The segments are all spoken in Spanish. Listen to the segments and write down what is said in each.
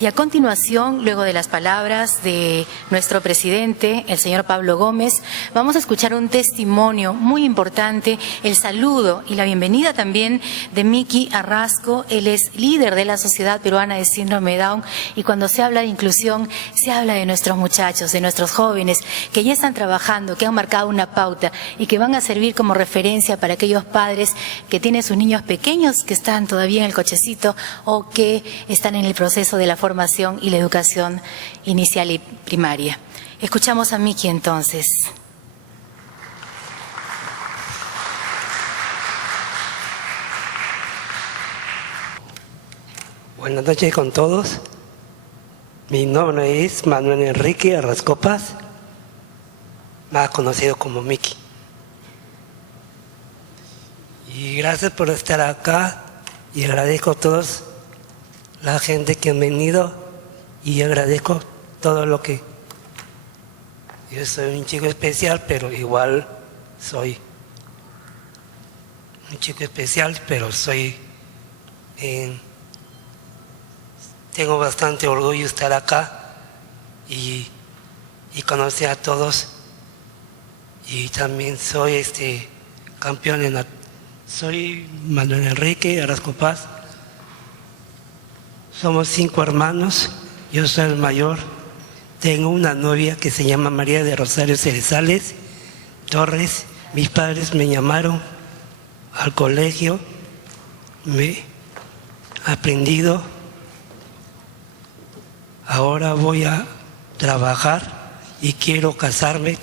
Y a continuación, luego de las palabras de nuestro presidente, el señor Pablo Gómez, vamos a escuchar un testimonio muy importante, el saludo y la bienvenida también de Miki Arrasco. Él es líder de la Sociedad Peruana de Síndrome de Down, y cuando se habla de inclusión, se habla de nuestros muchachos, de nuestros jóvenes que ya están trabajando, que han marcado una pauta y que van a servir como referencia para aquellos padres que tienen sus niños pequeños que están todavía en el cochecito o que están en el proceso de la formación y la educación inicial y primaria. Escuchamos a Miki entonces. Buenas noches con todos. Mi nombre es Manuel Enrique Arrasco Paz, más conocido como Miki. Y gracias por estar acá y agradezco a todos la gente que han venido y agradezco todo lo que... Yo soy un chico especial, pero igual soy un chico especial, pero tengo bastante orgullo de estar acá y conocer a todos. Y también soy campeón soy Manuel Enrique Arrasco Paz. Somos 5 hermanos, yo soy el mayor. Tengo una novia que se llama María de Rosario Cerezales Torres. Mis padres me llamaron al colegio, me he aprendido. Ahora voy a trabajar y quiero casarme,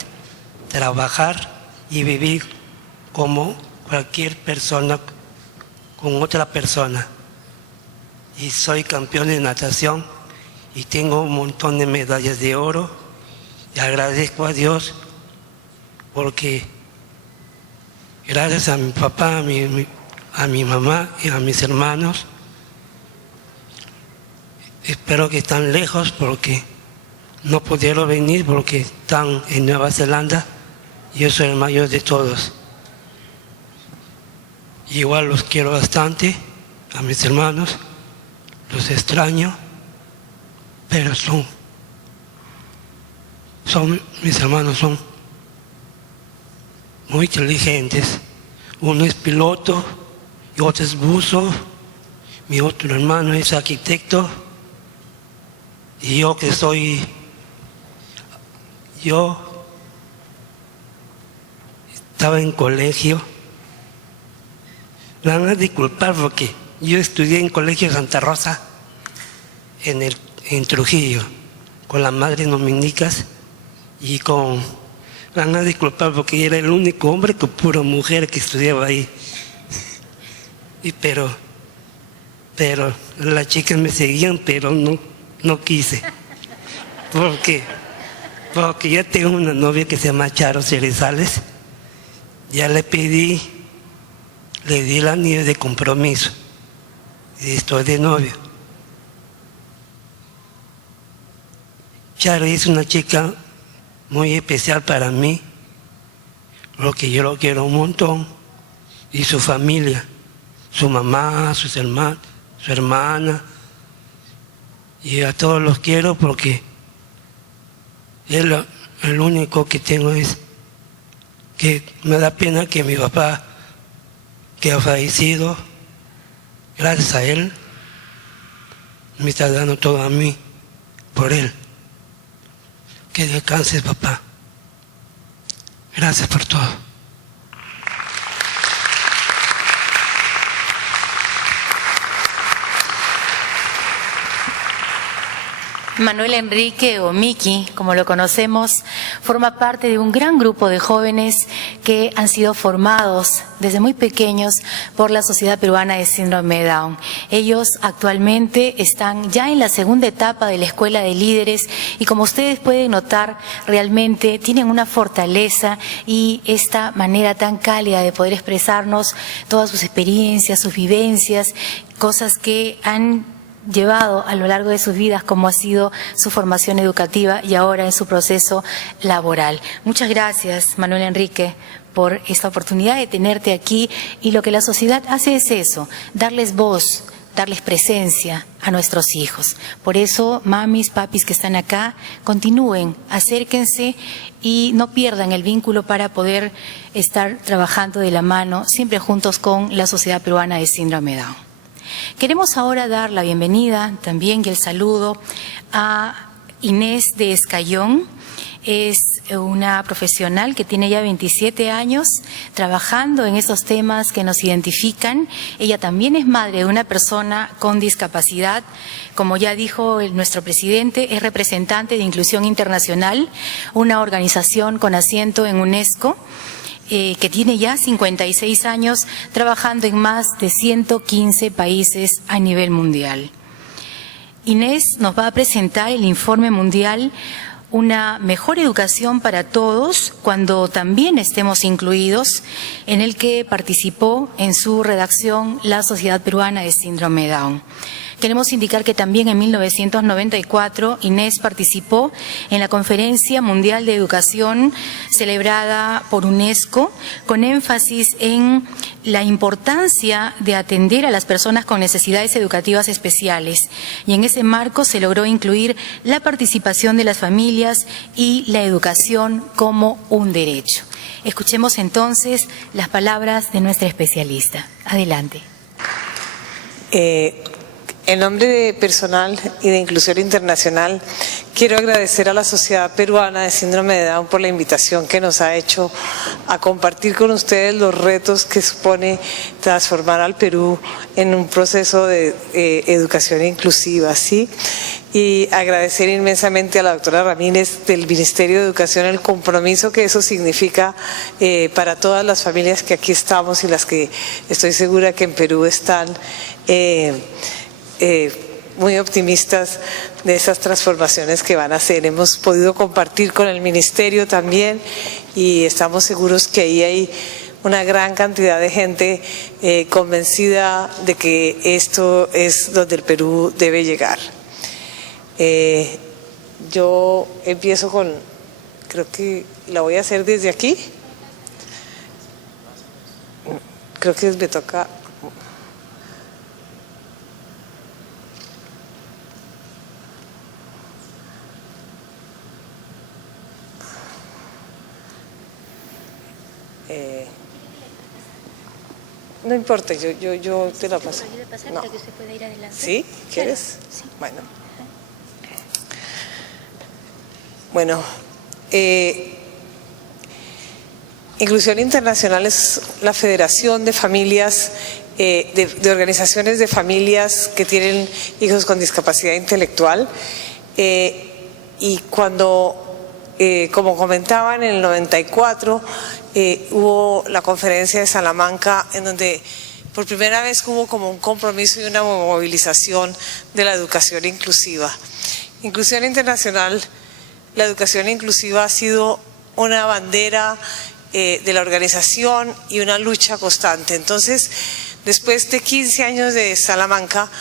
trabajar y vivir como cualquier persona, con otra persona. Y soy campeón de natación y tengo un montón de medallas de oro y agradezco a Dios porque gracias a mi papá, a mi mamá y a mis hermanos, espero que están lejos porque no pudieron venir porque están en Nueva Zelanda. Yo soy el mayor de todos. Igual los quiero bastante, a mis hermanos. Los extraño, pero mis hermanos son muy inteligentes. Uno es piloto y otro es buzo. Mi otro hermano es arquitecto. Y yo estaba en colegio. Me van a disculpar porque yo estudié en Colegio Santa Rosa, en Trujillo, con las madres dominicas y van a disculpar porque era el único hombre con pura mujer que estudiaba ahí. Pero las chicas me seguían, pero no quise. Porque ya tengo una novia que se llama Charo Cerezales. Ya le di el anillo de compromiso. Estoy de novio. Charo es una chica muy especial para mí, porque yo lo quiero un montón, y su familia, su mamá, sus hermanos, su hermana, y a todos los quiero porque el único que tengo es que me da pena que mi papá, que ha fallecido, gracias a él, me está dando todo a mí, por él. Que descanses, papá. Gracias por todo. Manuel Enrique, o Miki, como lo conocemos, forma parte de un gran grupo de jóvenes que han sido formados desde muy pequeños por la Sociedad Peruana de Síndrome de Down. Ellos actualmente están ya en la segunda etapa de la Escuela de Líderes y, como ustedes pueden notar, realmente tienen una fortaleza y esta manera tan cálida de poder expresarnos todas sus experiencias, sus vivencias, cosas que han llevado a lo largo de sus vidas, como ha sido su formación educativa y ahora en su proceso laboral. Muchas gracias, Manuel Enrique, por esta oportunidad de tenerte aquí, y lo que la sociedad hace es eso, darles voz darles presencia a nuestros hijos. Por eso, mamis, papis que están acá, continúen, acérquense y no pierdan el vínculo para poder estar trabajando de la mano, siempre juntos con la Sociedad Peruana de Síndrome Down. Queremos ahora dar la bienvenida también y el saludo a Inés de Escayón. Es una profesional que tiene ya 27 años trabajando en esos temas que nos identifican. Ella también es madre de una persona con discapacidad. Como ya dijo nuestro presidente, es representante de Inclusión Internacional, una organización con asiento en UNESCO, que tiene ya 56 años trabajando en más de 115 países a nivel mundial. Inés nos va a presentar el informe mundial Una mejor educación para todos, cuando también estemos incluidos, en el que participó en su redacción la Sociedad Peruana de Síndrome Down. Queremos indicar que también en 1994 Inés participó en la Conferencia Mundial de Educación celebrada por UNESCO, con énfasis en la importancia de atender a las personas con necesidades educativas especiales. Y en ese marco se logró incluir la participación de las familias y la educación como un derecho. Escuchemos entonces las palabras de nuestra especialista. Adelante. En nombre de personal y de Inclusión Internacional, quiero agradecer a la Sociedad Peruana de Síndrome de Down por la invitación que nos ha hecho a compartir con ustedes los retos que supone transformar al Perú en un proceso de educación inclusiva, ¿sí? Y agradecer inmensamente a la doctora Ramírez del Ministerio de Educación el compromiso que eso significa para todas las familias que aquí estamos y las que estoy segura que en Perú están muy optimistas de esas transformaciones que van a hacer. Hemos podido compartir con el Ministerio también y estamos seguros que ahí hay una gran cantidad de gente convencida de que esto es donde el Perú debe llegar. Yo empiezo con, creo que la voy a hacer desde aquí. Creo que me toca. No importa, yo te la paso. No. ¿Sí? ¿Quieres? Sí. Bueno, Inclusión Internacional es la federación de familias, de organizaciones de familias que tienen hijos con discapacidad intelectual. Y cuando, como comentaban, en el 94 hubo la conferencia de Salamanca, en donde por primera vez hubo como un compromiso y una movilización de la educación inclusiva. Inclusión Internacional, la educación inclusiva ha sido una bandera de la organización y una lucha constante. Entonces, después de 15 años de Salamanca,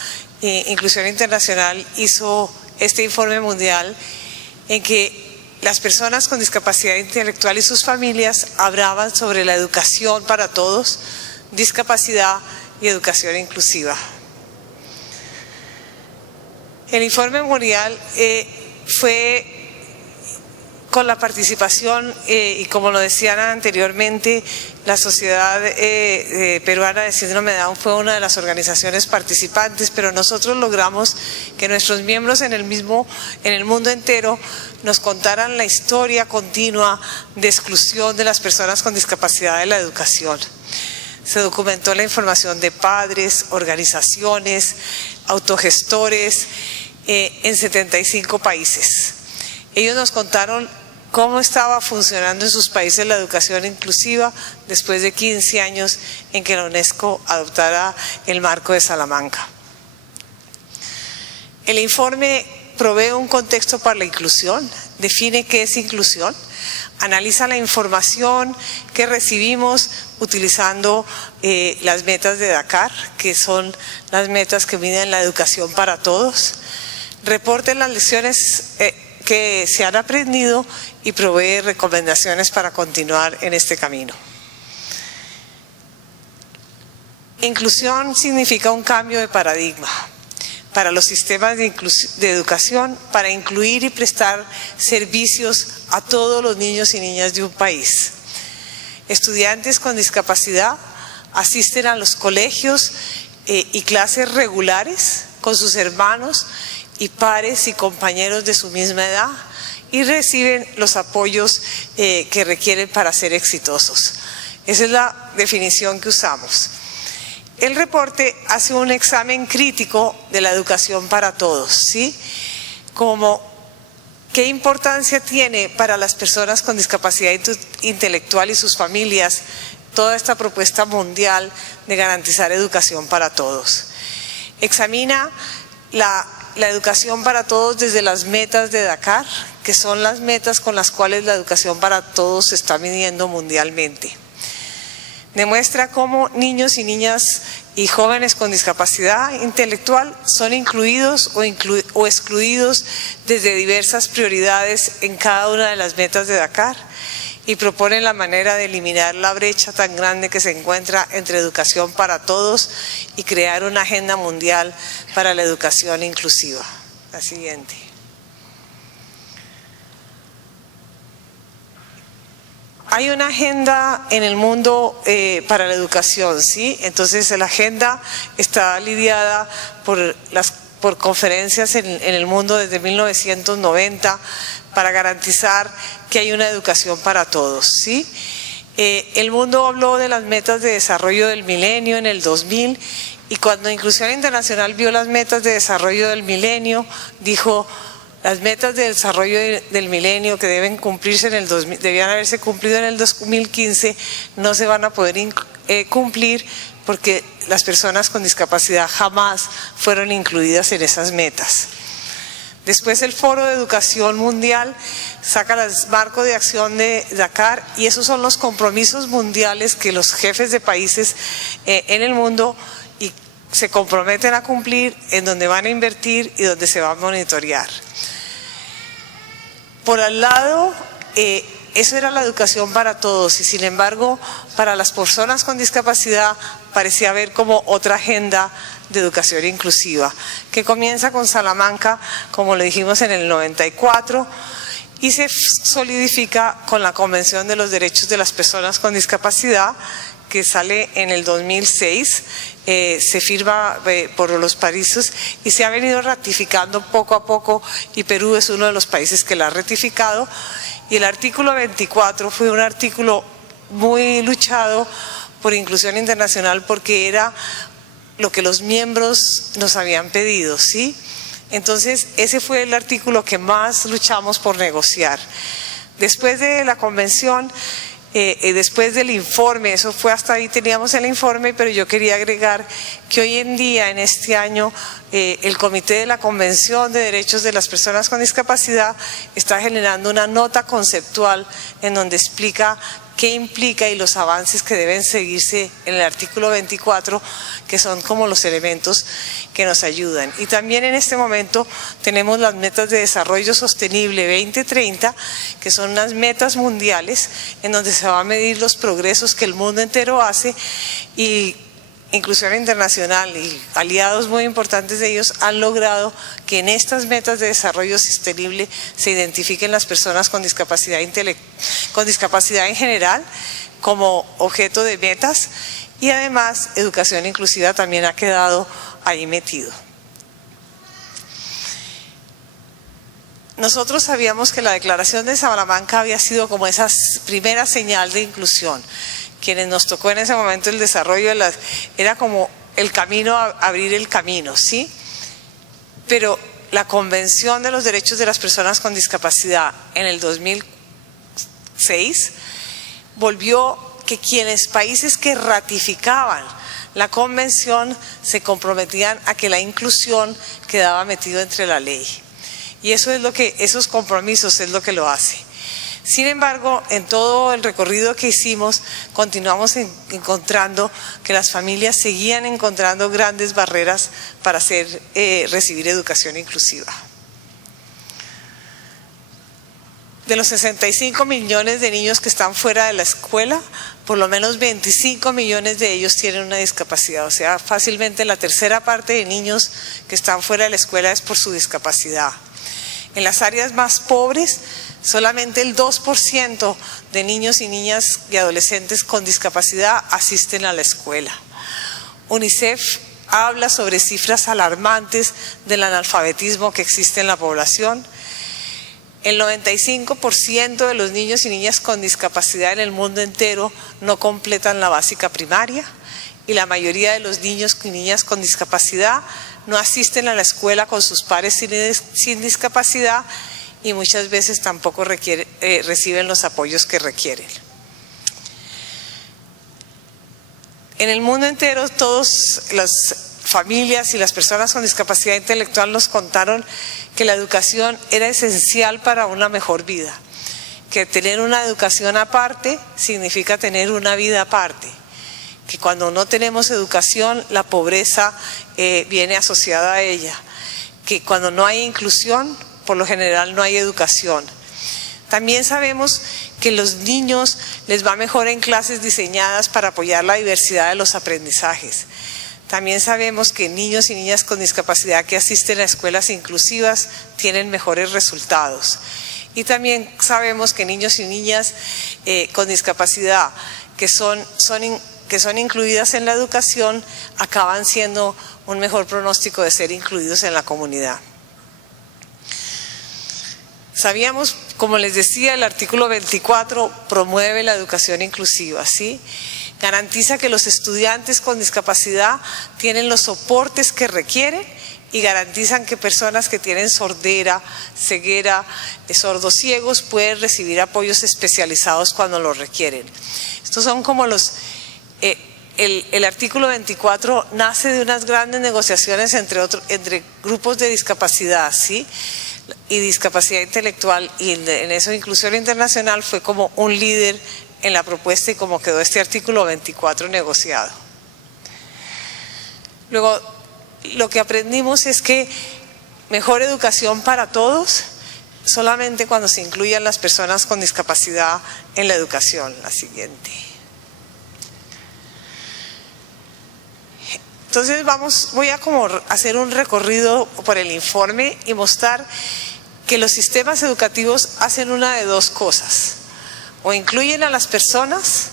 Inclusión Internacional hizo este informe mundial en que las personas con discapacidad intelectual y sus familias hablaban sobre la educación para todos, discapacidad y educación inclusiva. El informe mundial fue con la participación, y como lo decían anteriormente, la Sociedad Peruana de Síndrome de Down fue una de las organizaciones participantes, pero nosotros logramos que nuestros miembros en el mundo entero nos contaran la historia continua de exclusión de las personas con discapacidad de la educación. Se documentó la información de padres, organizaciones, autogestores en 75 países. Ellos nos contaron cómo estaba funcionando en sus países la educación inclusiva después de 15 años en que la UNESCO adoptara el marco de Salamanca. El informe provee un contexto para la inclusión, define qué es inclusión, analiza la información que recibimos utilizando las metas de Dakar, que son las metas que miden la educación para todos, reporta las lecciones que se han aprendido y provee recomendaciones para continuar en este camino. Inclusión significa un cambio de paradigma para los sistemas de educación, para incluir y prestar servicios a todos los niños y niñas de un país. Estudiantes con discapacidad asisten a los colegios y clases regulares con sus hermanos y pares y compañeros de su misma edad y reciben los apoyos que requieren para ser exitosos. Esa es la definición que usamos. El reporte hace un examen crítico de la educación para todos, ¿sí? Como qué importancia tiene para las personas con discapacidad intelectual y sus familias toda esta propuesta mundial de garantizar educación para todos. Examina la educación para todos desde las metas de Dakar, que son las metas con las cuales la educación para todos se está midiendo mundialmente. Demuestra cómo niños y niñas y jóvenes con discapacidad intelectual son incluidos o excluidos desde diversas prioridades en cada una de las metas de Dakar y proponen la manera de eliminar la brecha tan grande que se encuentra entre educación para todos y crear una agenda mundial para la educación inclusiva. La siguiente. Hay una agenda en el mundo para la educación, ¿sí? Entonces la agenda está lidiada por conferencias en el mundo desde 1990 para garantizar que hay una educación para todos, ¿sí? El mundo habló de las metas de desarrollo del milenio en el 2000 y cuando Inclusión Internacional vio las metas de desarrollo del milenio, dijo: las metas de desarrollo del milenio que deben cumplirse debían haberse cumplido en el 2015, no se van a poder cumplir porque las personas con discapacidad jamás fueron incluidas en esas metas. Después el Foro de Educación Mundial saca el marco de acción de Dakar y esos son los compromisos mundiales que los jefes de países en el mundo se comprometen a cumplir, en donde van a invertir y donde se va a monitorear. Por al lado, eso era la educación para todos y sin embargo para las personas con discapacidad parecía haber como otra agenda de educación inclusiva que comienza con Salamanca, como le dijimos, en el 94 y se solidifica con la Convención de los Derechos de las Personas con Discapacidad que sale en el 2006, se firma por los países y se ha venido ratificando poco a poco y Perú es uno de los países que la ha ratificado y el artículo 24 fue un artículo muy luchado por Inclusión Internacional porque era lo que los miembros nos habían pedido, ¿sí? Entonces ese fue el artículo que más luchamos por negociar. Después de la convención, después del informe, eso fue hasta ahí teníamos el informe, pero yo quería agregar que hoy en día, en este año, el Comité de la Convención de Derechos de las Personas con Discapacidad está generando una nota conceptual en donde explica qué implica y los avances que deben seguirse en el artículo 24, que son como los elementos que nos ayudan. Y también en este momento tenemos las metas de desarrollo sostenible 2030, que son unas metas mundiales en donde se va a medir los progresos que el mundo entero hace y Inclusión Internacional y aliados muy importantes de ellos han logrado que en estas metas de desarrollo sostenible se identifiquen las personas con discapacidad en general como objeto de metas y además educación inclusiva también ha quedado ahí metido. Nosotros sabíamos que la declaración de Salamanca había sido como esa primera señal de inclusión. Quienes nos tocó en ese momento el desarrollo era como el camino, abrir el camino, ¿sí? Pero la Convención de los Derechos de las Personas con Discapacidad en el 2006 volvió que países que ratificaban la Convención se comprometían a que la inclusión quedaba metido entre la ley. Y eso es esos compromisos es lo que lo hace. Sin embargo, en todo el recorrido que hicimos, continuamos encontrando que las familias seguían encontrando grandes barreras para recibir educación inclusiva. De los 65 millones de niños que están fuera de la escuela, por lo menos 25 millones de ellos tienen una discapacidad. O sea, fácilmente la tercera parte de niños que están fuera de la escuela es por su discapacidad. En las áreas más pobres, solamente el 2% de niños y niñas y adolescentes con discapacidad asisten a la escuela. UNICEF habla sobre cifras alarmantes del analfabetismo que existe en la población. El 95% de los niños y niñas con discapacidad en el mundo entero no completan la básica primaria y la mayoría de los niños y niñas con discapacidad no asisten a la escuela con sus pares sin discapacidad y muchas veces tampoco reciben los apoyos que requieren. En el mundo entero, todas las familias y las personas con discapacidad intelectual nos contaron que la educación era esencial para una mejor vida, que tener una educación aparte significa tener una vida aparte, que cuando no tenemos educación la pobreza viene asociada a ella, que cuando no hay inclusión por lo general no hay educación. También sabemos que los niños les va mejor en clases diseñadas para apoyar la diversidad de los aprendizajes. También sabemos que niños y niñas con discapacidad que asisten a escuelas inclusivas tienen mejores resultados. Y también sabemos que niños y niñas con discapacidad que son incluidas en la educación acaban siendo un mejor pronóstico de ser incluidos en la comunidad. Sabíamos, como les decía, el artículo 24 promueve la educación inclusiva, ¿sí? Garantiza que los estudiantes con discapacidad tienen los soportes que requieren y garantizan que personas que tienen sordera, ceguera, sordociegos pueden recibir apoyos especializados cuando lo requieren. Estos son como los... El artículo 24 nace de unas grandes negociaciones entre grupos de discapacidad, ¿sí? Y discapacidad intelectual, y en eso Inclusión Internacional fue como un líder en la propuesta y como quedó este artículo 24 negociado. Luego, lo que aprendimos es que mejor educación para todos solamente cuando se incluyan las personas con discapacidad en la educación. La siguiente. Entonces voy a como hacer un recorrido por el informe y mostrar que los sistemas educativos hacen una de dos cosas: o incluyen a las personas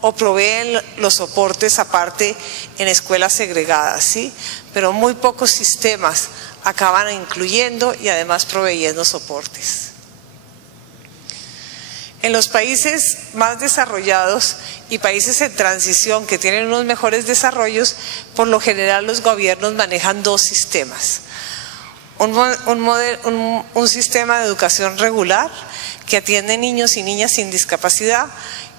o proveen los soportes aparte en escuelas segregadas, ¿sí? Pero muy pocos sistemas acaban incluyendo y además proveyendo soportes. En los países más desarrollados y países en transición que tienen unos mejores desarrollos, por lo general los gobiernos manejan dos sistemas. Un sistema de educación regular que atiende niños y niñas sin discapacidad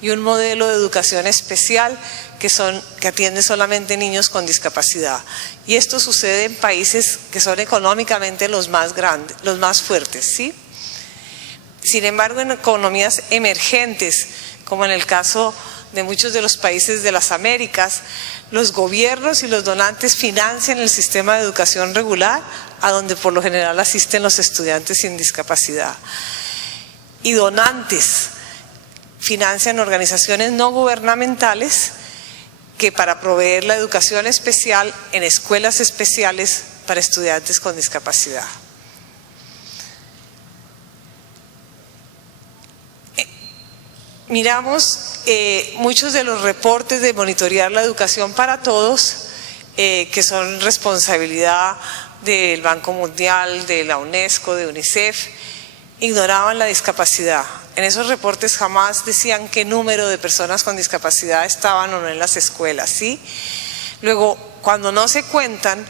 y un modelo de educación especial que atiende solamente niños con discapacidad. Y esto sucede en países que son económicamente los más grandes, los más fuertes, ¿sí? Sin embargo, en economías emergentes, como en el caso de muchos de los países de las Américas, los gobiernos y los donantes financian el sistema de educación regular, a donde por lo general asisten los estudiantes sin discapacidad. Y donantes financian organizaciones no gubernamentales que para proveer la educación especial en escuelas especiales para estudiantes con discapacidad. Miramos muchos de los reportes de monitorear la educación para todos, que son responsabilidad del Banco Mundial, de la UNESCO, de UNICEF, ignoraban la discapacidad. En esos reportes jamás decían qué número de personas con discapacidad estaban o no en las escuelas, ¿sí? Luego, cuando no se cuentan,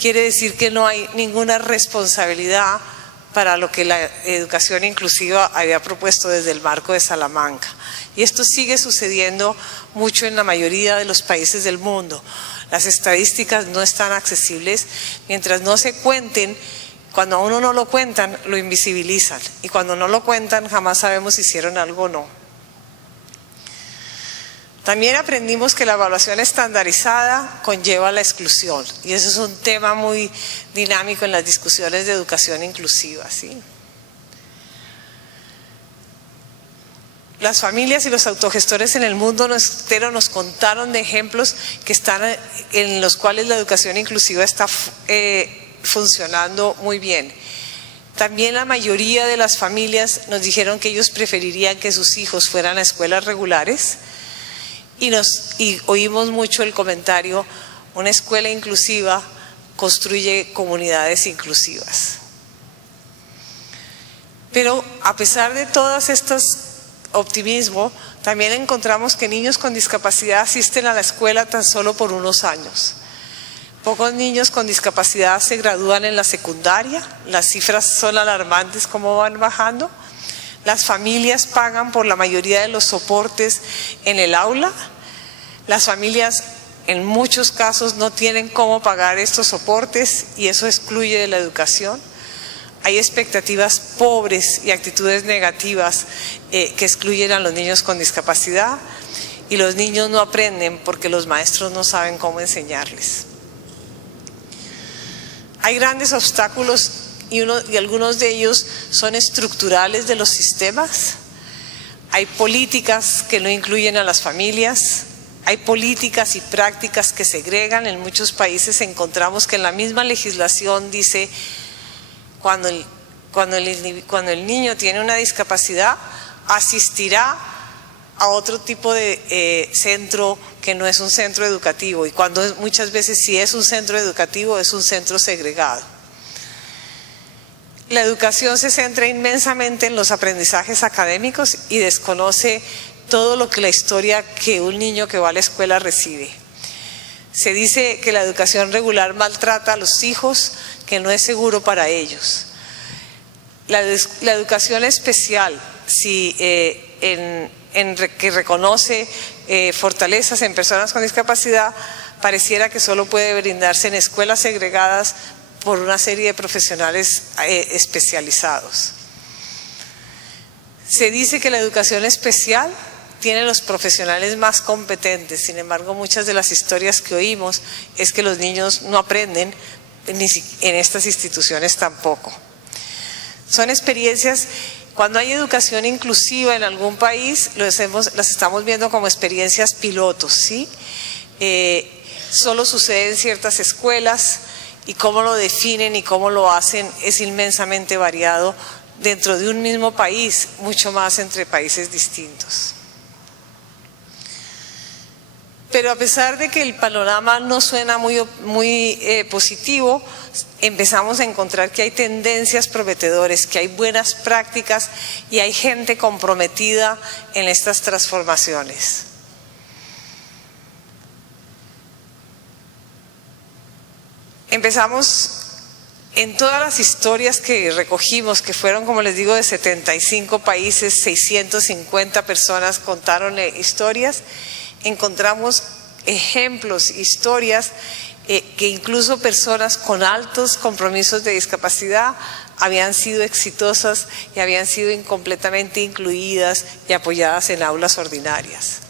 quiere decir que no hay ninguna responsabilidad para lo que la educación inclusiva había propuesto desde el marco de Salamanca. Y esto sigue sucediendo mucho en la mayoría de los países del mundo. Las estadísticas no están accesibles. Mientras no se cuenten, cuando a uno no lo cuentan, lo invisibilizan. Y cuando no lo cuentan, jamás sabemos si hicieron algo o no. También aprendimos que la evaluación estandarizada conlleva la exclusión. Y eso es un tema muy dinámico en las discusiones de educación inclusiva, ¿sí? las familias y los autogestores en el mundo entero nos contaron de ejemplos en los cuales la educación inclusiva está funcionando muy bien. También la mayoría de las familias nos dijeron que ellos preferirían que sus hijos fueran a escuelas regulares y oímos mucho el comentario: una escuela inclusiva construye comunidades inclusivas. Pero a pesar de todos estos optimismos, también encontramos que niños con discapacidad asisten a la escuela tan solo por unos años. Pocos niños con discapacidad se gradúan en la secundaria, las cifras son alarmantes cómo van bajando. Las familias pagan por la mayoría de los soportes en el aula. Las familias en muchos casos no tienen cómo pagar estos soportes y eso excluye de la educación. Hay expectativas pobres y actitudes negativas que excluyen a los niños con discapacidad, y los niños no aprenden porque los maestros no saben cómo enseñarles. Hay grandes obstáculos y algunos de ellos son estructurales de los sistemas. Hay políticas que no incluyen a las familias. Hay políticas y prácticas que segregan. En muchos países encontramos que en la misma legislación dice: cuando el niño tiene una discapacidad, asistirá a otro tipo de centro que no es un centro educativo, y cuando muchas veces si es un centro educativo es un centro segregado. La educación se centra inmensamente en los aprendizajes académicos y desconoce todo lo que la historia que un niño que va a la escuela recibe. Se dice que la educación regular maltrata a los hijos, que no es seguro para ellos. La educación especial, que reconoce fortalezas en personas con discapacidad, pareciera que solo puede brindarse en escuelas segregadas por una serie de profesionales especializados. Se dice que la educación especial tiene los profesionales más competentes. Sin embargo, muchas de las historias que oímos es que los niños no aprenden en estas instituciones tampoco. Son experiencias. Cuando hay educación inclusiva en algún país, las estamos viendo como experiencias pilotos, ¿sí? Solo sucede en ciertas escuelas, y cómo lo definen y cómo lo hacen es inmensamente variado dentro de un mismo país, mucho más entre países distintos. Pero a pesar de que el panorama no suena muy positivo, empezamos a encontrar que hay tendencias prometedoras, que hay buenas prácticas y hay gente comprometida en estas transformaciones. Empezamos en todas las historias que recogimos, que fueron, como les digo, de 75 países, 650 personas contaron historias. Encontramos ejemplos, historias que incluso personas con altos compromisos de discapacidad habían sido exitosas y habían sido completamente incluidas y apoyadas en aulas ordinarias.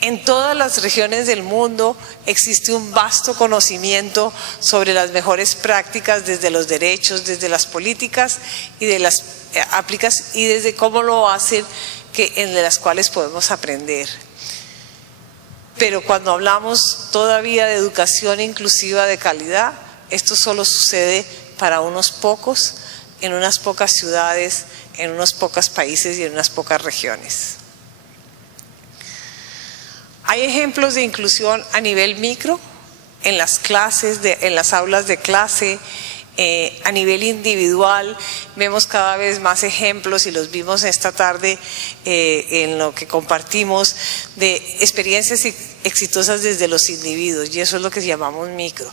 En todas las regiones del mundo existe un vasto conocimiento sobre las mejores prácticas, desde los derechos, desde las políticas y de las y desde cómo lo hacen, de las cuales podemos aprender. Pero cuando hablamos todavía de educación inclusiva de calidad, esto solo sucede para unos pocos, en unas pocas ciudades, en unos pocos países y en unas pocas regiones. Hay ejemplos de inclusión a nivel micro, en las clases, en las aulas de clase, a nivel individual. Vemos cada vez más ejemplos, y los vimos esta tarde en lo que compartimos, de experiencias exitosas desde los individuos, y eso es lo que llamamos micro.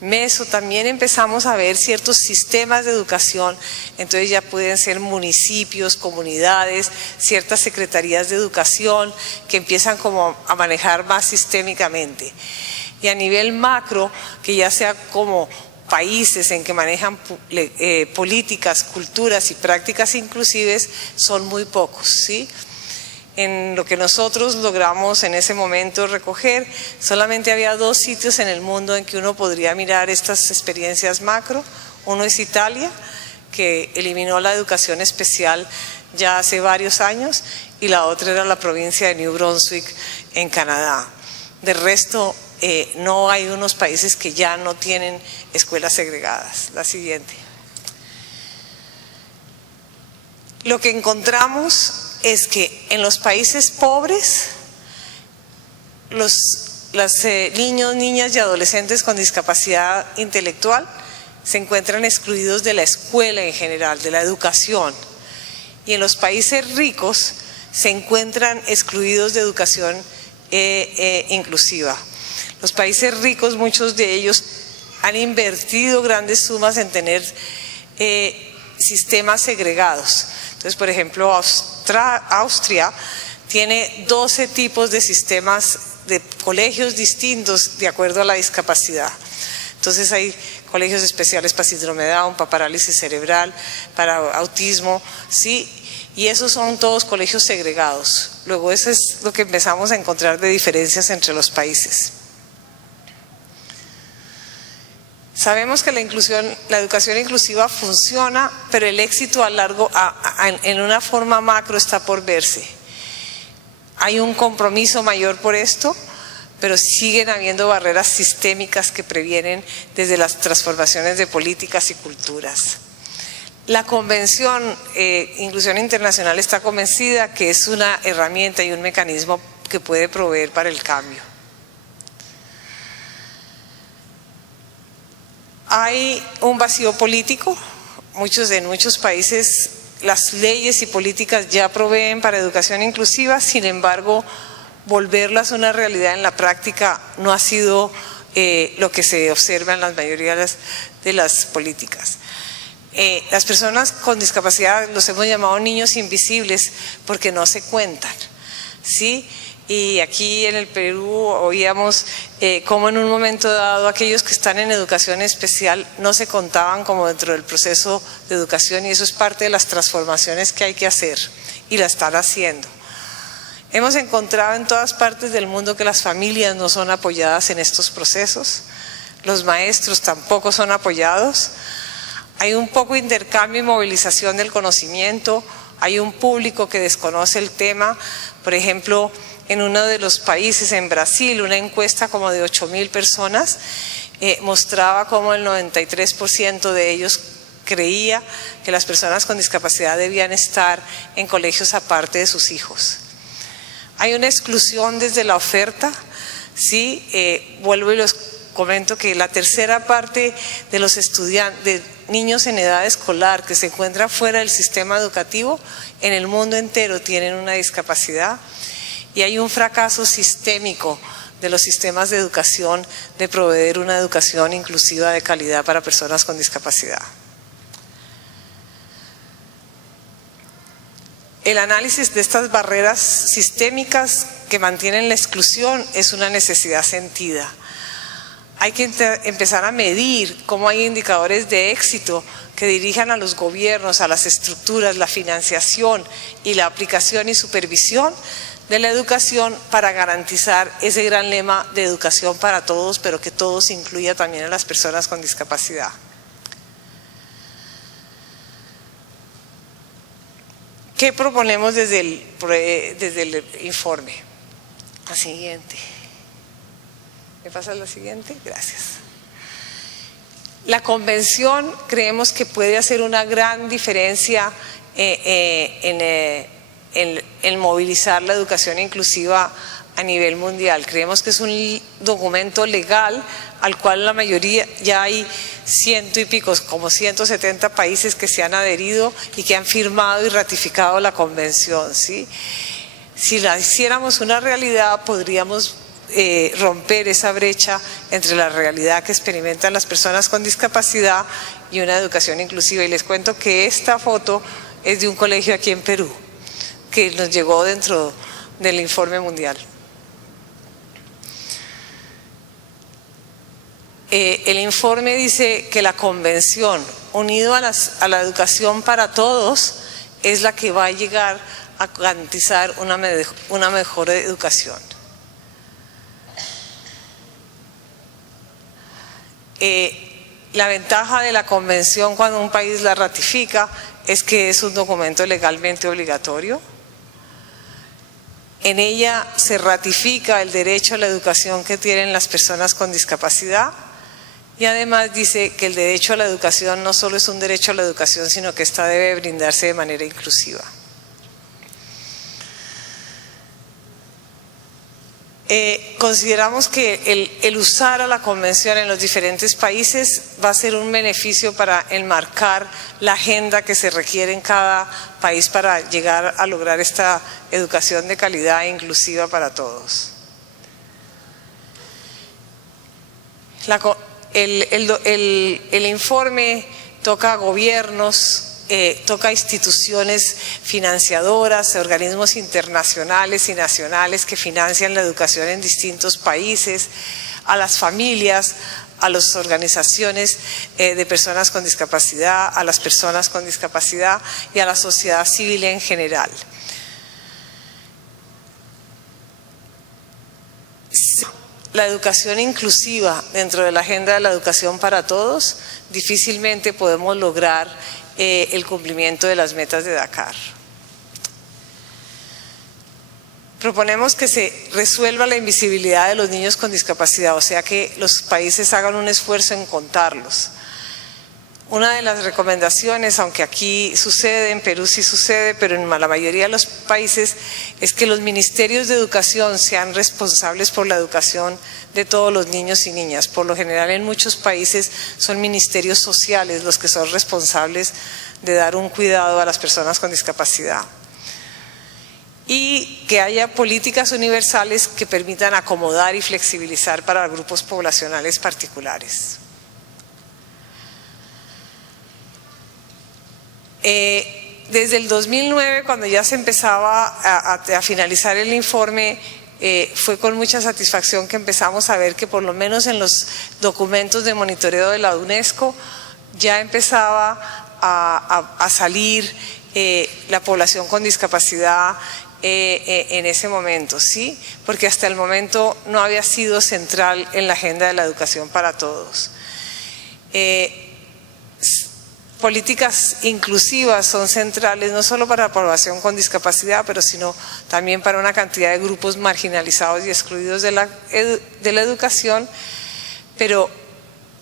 Meso, también empezamos a ver ciertos sistemas de educación, entonces ya pueden ser municipios, comunidades, ciertas secretarías de educación que empiezan como a manejar más sistémicamente. Y a nivel macro, que ya sea como países en que manejan políticas, culturas y prácticas inclusives, son muy pocos, ¿sí? En lo que nosotros logramos en ese momento recoger, solamente había 2 sitios en el mundo en que uno podría mirar estas experiencias macro. Uno es Italia, que eliminó la educación especial ya hace varios años, y la otra era la provincia de New Brunswick en Canadá. De resto, no hay unos países que ya no tienen escuelas segregadas. La siguiente. Lo que encontramos es que en los países pobres, los niños, niñas y adolescentes con discapacidad intelectual se encuentran excluidos de la escuela en general, de la educación. Y en los países ricos se encuentran excluidos de educación inclusiva. Los países ricos, muchos de ellos han invertido grandes sumas en tener sistemas segregados. Entonces, por ejemplo, Austria tiene 12 tipos de sistemas de colegios distintos de acuerdo a la discapacidad. Entonces hay colegios especiales para síndrome de Down, para parálisis cerebral, para autismo, ¿sí? Y esos son todos colegios segregados. Luego eso es lo que empezamos a encontrar de diferencias entre los países. Sabemos que la educación inclusiva funciona, pero el éxito en una forma macro está por verse. Hay un compromiso mayor por esto, pero siguen habiendo barreras sistémicas que previenen desde las transformaciones de políticas y culturas. La Convención Inclusión Internacional está convencida que es una herramienta y un mecanismo que puede proveer para el cambio. Hay un vacío político. En muchos países las leyes y políticas ya proveen para educación inclusiva, sin embargo, volverlas una realidad en la práctica no ha sido lo que se observa en la mayoría de las políticas. Las personas con discapacidad los hemos llamado niños invisibles porque no se cuentan, ¿sí? Y aquí en el Perú oíamos cómo en un momento dado aquellos que están en educación especial no se contaban como dentro del proceso de educación, y eso es parte de las transformaciones que hay que hacer y la están haciendo. Hemos encontrado en todas partes del mundo que las familias no son apoyadas en estos procesos, los maestros tampoco son apoyados, hay un poco intercambio y movilización del conocimiento, hay un público que desconoce el tema. Por ejemplo, en uno de los países, en Brasil, una encuesta como de 8.000 personas mostraba cómo el 93% de ellos creía que las personas con discapacidad debían estar en colegios aparte de sus hijos. Hay una exclusión desde la oferta, ¿sí? Vuelvo y les comento que la tercera parte de los estudiantes, de niños en edad escolar que se encuentran fuera del sistema educativo, en el mundo entero tienen una discapacidad, y hay un fracaso sistémico de los sistemas de educación de proveer una educación inclusiva de calidad para personas con discapacidad. El análisis de estas barreras sistémicas que mantienen la exclusión es una necesidad sentida. Hay que empezar a medir cómo hay indicadores de éxito que dirijan a los gobiernos, a las estructuras, la financiación y la aplicación y supervisión de la educación para garantizar ese gran lema de educación para todos, pero que todos incluya también a las personas con discapacidad. ¿Qué proponemos desde el informe? La siguiente. ¿Me pasa la siguiente? Gracias. La convención creemos que puede hacer una gran diferencia en movilizar la educación inclusiva a nivel mundial. Creemos que es un documento legal al cual la mayoría, ya hay 100 y pico, como 170 países que se han adherido y que han firmado y ratificado la convención, ¿sí? Si la hiciéramos una realidad, podríamos romper esa brecha entre la realidad que experimentan las personas con discapacidad y una educación inclusiva. Y les cuento que esta foto es de un colegio aquí en Perú, que nos llegó dentro del informe mundial. El informe dice que la convención, unido a la educación para todos, es la que va a llegar a garantizar una mejor educación. La ventaja de la convención cuando un país la ratifica es que es un documento legalmente obligatorio. En ella se ratifica el derecho a la educación que tienen las personas con discapacidad y además dice que el derecho a la educación no solo es un derecho a la educación, sino que ésta debe brindarse de manera inclusiva. Consideramos que el usar a la Convención en los diferentes países va a ser un beneficio para enmarcar la agenda que se requiere en cada país para llegar a lograr esta educación de calidad e inclusiva para todos. El informe toca gobiernos, toca instituciones financiadoras, organismos internacionales y nacionales que financian la educación en distintos países, a las familias, a las organizaciones de personas con discapacidad, a las personas con discapacidad y a la sociedad civil en general. La educación inclusiva dentro de la agenda de la educación para todos, difícilmente podemos lograr el cumplimiento de las metas de Dakar. Proponemos que se resuelva la invisibilidad de los niños con discapacidad, o sea que los países hagan un esfuerzo en contarlos. Una de las recomendaciones, aunque aquí sucede, en Perú sí sucede, pero en la mayoría de los países, es que los ministerios de educación sean responsables por la educación de todos los niños y niñas. Por lo general en muchos países son ministerios sociales los que son responsables de dar un cuidado a las personas con discapacidad. Y que haya políticas universales que permitan acomodar y flexibilizar para grupos poblacionales particulares. Desde el 2009, cuando ya se empezaba a finalizar el informe, fue con mucha satisfacción que empezamos a ver que por lo menos en los documentos de monitoreo de la UNESCO ya empezaba a salir la población con discapacidad en ese momento, ¿sí? Porque hasta el momento no había sido central en la agenda de la educación para todos. Políticas inclusivas son centrales no solo para la población con discapacidad, pero sino también para una cantidad de grupos marginalizados y excluidos de la educación, pero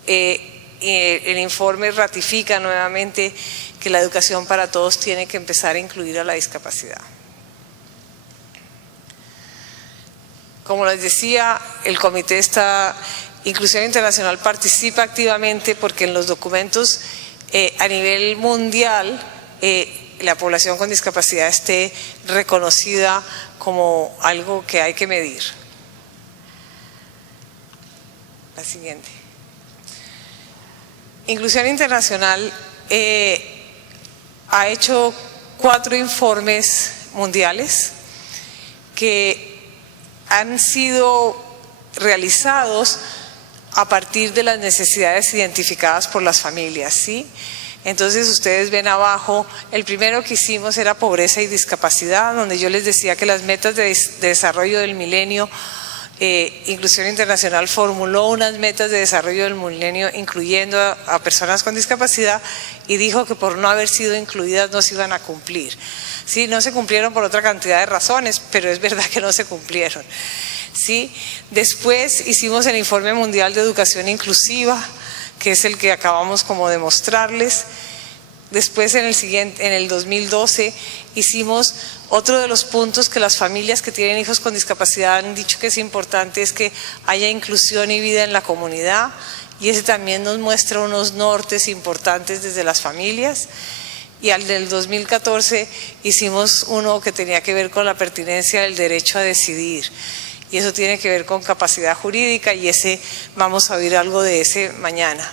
el informe ratifica nuevamente que la educación para todos tiene que empezar a incluir a la discapacidad. Como les decía, el Comité Inclusión Internacional participa activamente porque en los documentos a nivel mundial la población con discapacidad esté reconocida como algo que hay que medir. La siguiente. Inclusión Internacional ha hecho 4 informes mundiales que han sido realizados a partir de las necesidades identificadas por las familias, ¿sí? Entonces ustedes ven abajo, el primero que hicimos era pobreza y discapacidad, donde yo les decía que las metas de desarrollo del milenio, Inclusión Internacional formuló unas metas de desarrollo del milenio incluyendo a personas con discapacidad y dijo que por no haber sido incluidas no se iban a cumplir. Sí, no se cumplieron por otra cantidad de razones, pero es verdad que no se cumplieron. ¿Sí? Después hicimos el Informe Mundial de Educación Inclusiva, que es el que acabamos como de mostrarles. Después en el 2012 hicimos otro de los puntos que las familias que tienen hijos con discapacidad han dicho que es importante, es que haya inclusión y vida en la comunidad, y ese también nos muestra unos nortes importantes desde las familias. Y al del 2014 hicimos uno que tenía que ver con la pertinencia del derecho a decidir. Y eso tiene que ver con capacidad jurídica y vamos a oír algo de ese mañana.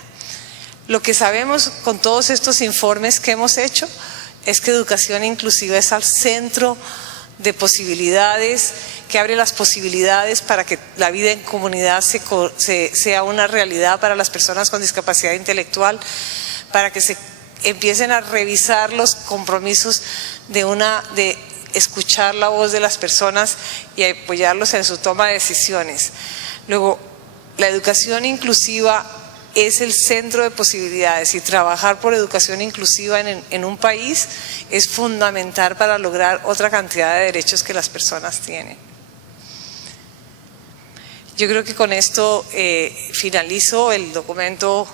Lo que sabemos con todos estos informes que hemos hecho es que educación inclusiva es al centro de posibilidades, que abre las posibilidades para que la vida en comunidad sea una realidad para las personas con discapacidad intelectual, para que se empiecen a revisar los compromisos de escuchar la voz de las personas y apoyarlos en su toma de decisiones. Luego, la educación inclusiva es el centro de posibilidades, y trabajar por educación inclusiva en un país es fundamental para lograr otra cantidad de derechos que las personas tienen. Yo creo que con esto finalizo. El documento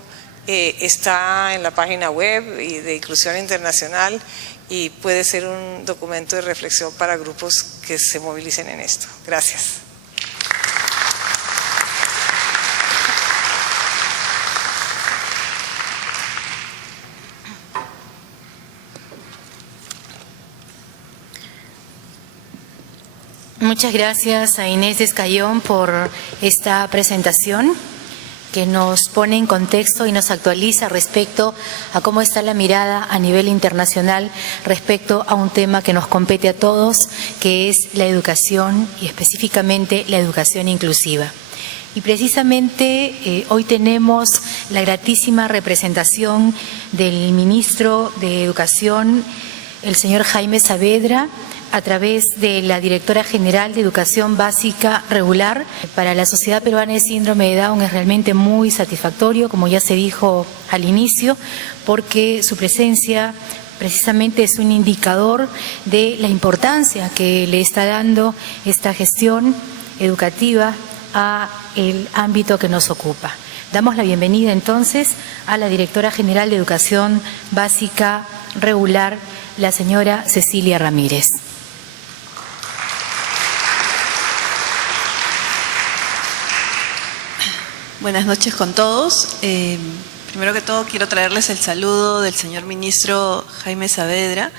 está en la página web de Inclusión Internacional y puede ser un documento de reflexión para grupos que se movilicen en esto. Gracias. Muchas gracias a Inés Escayón por esta presentación que nos pone en contexto y nos actualiza respecto a cómo está la mirada a nivel internacional respecto a un tema que nos compete a todos, que es la educación y específicamente la educación inclusiva. Y precisamente hoy tenemos la gratísima representación del ministro de Educación, el señor Jaime Saavedra, a través de la Directora General de Educación Básica Regular. Para la Sociedad Peruana de Síndrome de Down es realmente muy satisfactorio, como ya se dijo al inicio, porque su presencia precisamente es un indicador de la importancia que le está dando esta gestión educativa a el ámbito que nos ocupa. Damos la bienvenida entonces a la Directora General de Educación Básica Regular, la señora Cecilia Ramírez. Buenas noches con todos. Primero que todo quiero traerles el saludo del señor ministro Jaime Saavedra.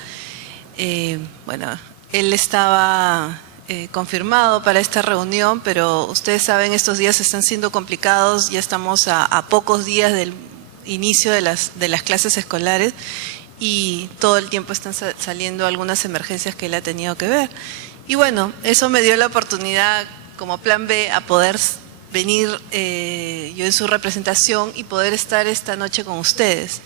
Bueno, él estaba confirmado para esta reunión, pero ustedes saben, estos días están siendo complicados, ya estamos a pocos días del inicio de las clases escolares y todo el tiempo están saliendo algunas emergencias que él ha tenido que ver. Y bueno, eso me dio la oportunidad como plan B a poder venir yo en su representación y poder estar esta noche con ustedes.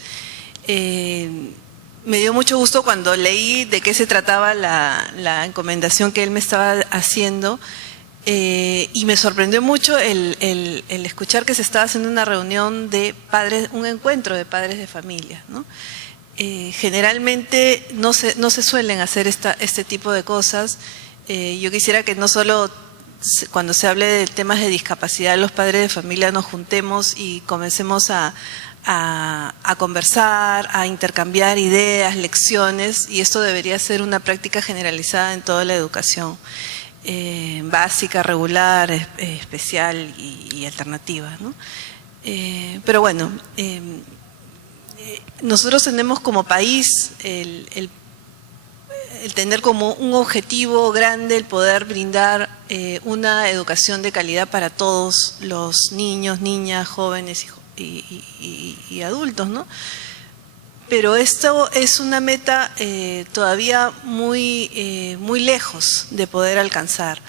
Me dio mucho gusto cuando leí de qué se trataba la encomendación que él me estaba haciendo y me sorprendió mucho el escuchar que se estaba haciendo una reunión de padres, un encuentro de padres de familia, ¿no? Generalmente no se suelen hacer este tipo de cosas. Yo quisiera que no solo cuando se hable de temas de discapacidad, los padres de familia nos juntemos y comencemos a conversar, a intercambiar ideas, lecciones, y esto debería ser una práctica generalizada en toda la educación, básica, regular, especial y alternativa, ¿no? Pero bueno, nosotros tenemos como país el tener como un objetivo grande el poder brindar una educación de calidad para todos los niños, niñas, jóvenes y adultos, ¿no? Pero esto es una meta todavía muy lejos de poder alcanzar.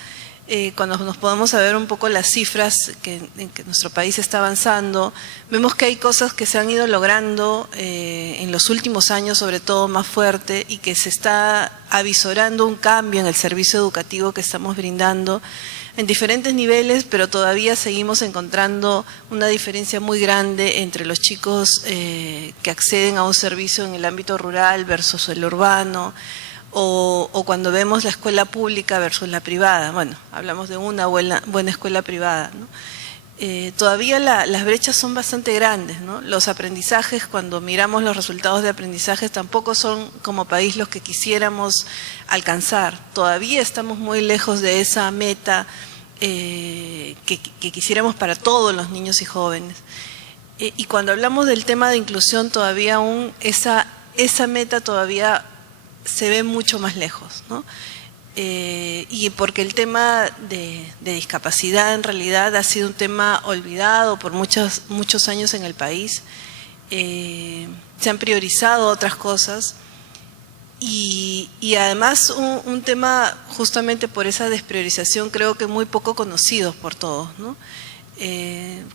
Cuando nos podemos ver un poco las cifras en que nuestro país está avanzando, vemos que hay cosas que se han ido logrando en los últimos años, sobre todo más fuerte, y que se está avisorando un cambio en el servicio educativo que estamos brindando en diferentes niveles, pero todavía seguimos encontrando una diferencia muy grande entre los chicos que acceden a un servicio en el ámbito rural versus el urbano, o cuando vemos la escuela pública versus la privada. Bueno, hablamos de una buena escuela privada, ¿no? Todavía las brechas son bastante grandes, ¿no? Los aprendizajes, cuando miramos los resultados de aprendizaje, tampoco son como país los que quisiéramos alcanzar. Todavía estamos muy lejos de esa meta que quisiéramos para todos los niños y jóvenes. Y cuando hablamos del tema de inclusión, todavía aún esa meta todavía se ve mucho más lejos, ¿no? Y porque el tema de discapacidad en realidad ha sido un tema olvidado por muchos años en el país. Se han priorizado otras cosas y además un tema, justamente por esa despriorización, creo que muy poco conocido por todos, ¿no?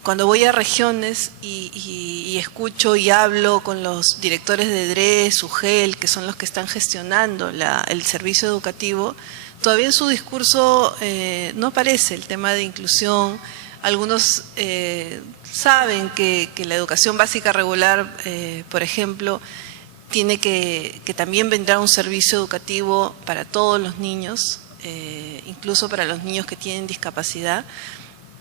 Cuando voy a regiones y escucho y hablo con los directores de DRES, UGEL, que son los que están gestionando el servicio educativo, todavía en su discurso no aparece el tema de inclusión. Algunos saben que la educación básica regular, por ejemplo, tiene que también vendrá un servicio educativo para todos los niños, incluso para los niños que tienen discapacidad.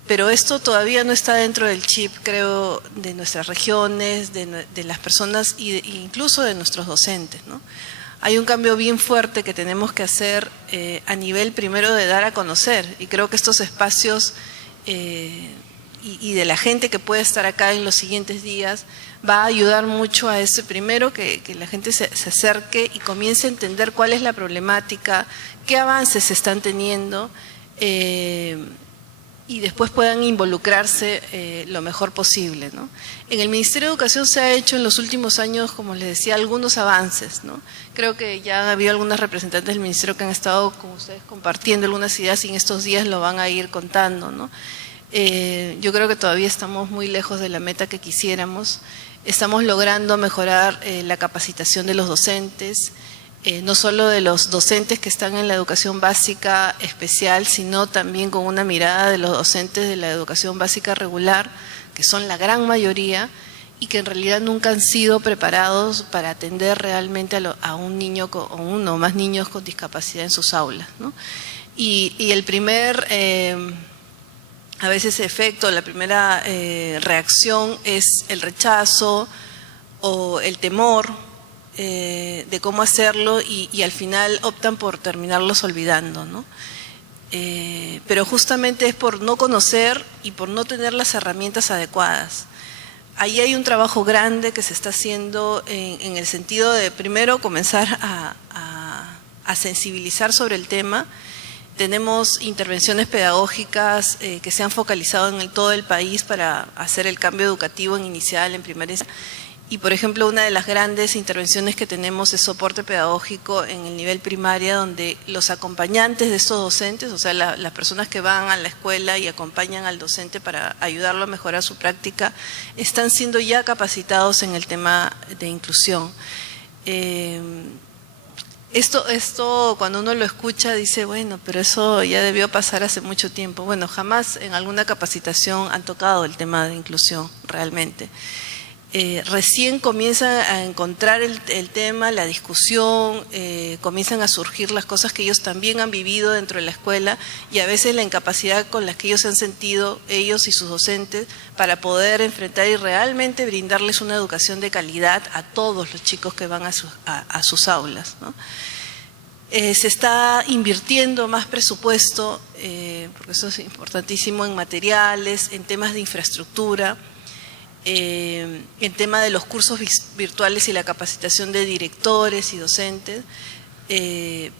Pero esto todavía no está dentro del chip, creo, de nuestras regiones, de las personas e incluso de nuestros docentes, ¿no? Hay un cambio bien fuerte que tenemos que hacer a nivel primero de dar a conocer, y creo que estos espacios y de la gente que puede estar acá en los siguientes días va a ayudar mucho a ese primero, que la gente se acerque y comience a entender cuál es la problemática, qué avances se están teniendo, y después puedan involucrarse lo mejor posible, ¿no? En el Ministerio de Educación se ha hecho en los últimos años, como les decía, algunos avances, ¿no? Creo que ya ha habido algunas representantes del Ministerio que han estado con ustedes compartiendo algunas ideas y en estos días lo van a ir contando, ¿no? Yo creo que todavía estamos muy lejos de la meta que quisiéramos. Estamos logrando mejorar la capacitación de los docentes, no solo de los docentes que están en la educación básica especial, sino también con una mirada de los docentes de la educación básica regular, que son la gran mayoría y que en realidad nunca han sido preparados para atender realmente a un niño o uno o más niños con discapacidad en sus aulas, ¿no? Y el primer, a veces efecto, la primera reacción es el rechazo o el temor de cómo hacerlo y al final optan por terminarlos olvidando, ¿no? Pero justamente es por no conocer y por no tener las herramientas adecuadas. Ahí hay un trabajo grande que se está haciendo en el sentido de primero comenzar a sensibilizar sobre el tema. Tenemos intervenciones pedagógicas que se han focalizado en todo el país para hacer el cambio educativo en inicial, en primaria. Y, por ejemplo, una de las grandes intervenciones que tenemos es soporte pedagógico en el nivel primaria, donde los acompañantes de estos docentes, o sea, las personas que van a la escuela y acompañan al docente para ayudarlo a mejorar su práctica, están siendo ya capacitados en el tema de inclusión. Esto cuando uno lo escucha dice, bueno, pero eso ya debió pasar hace mucho tiempo. Bueno, jamás en alguna capacitación han tocado el tema de inclusión realmente. Recién comienzan a encontrar el tema, la discusión, comienzan a surgir las cosas que ellos también han vivido dentro de la escuela y a veces la incapacidad con la que ellos se han sentido, ellos y sus docentes, para poder enfrentar y realmente brindarles una educación de calidad a todos los chicos que van a sus aulas, ¿no? Se está invirtiendo más presupuesto, porque eso es importantísimo, en materiales, en temas de infraestructura, en tema de los cursos virtuales y la capacitación de directores y docentes,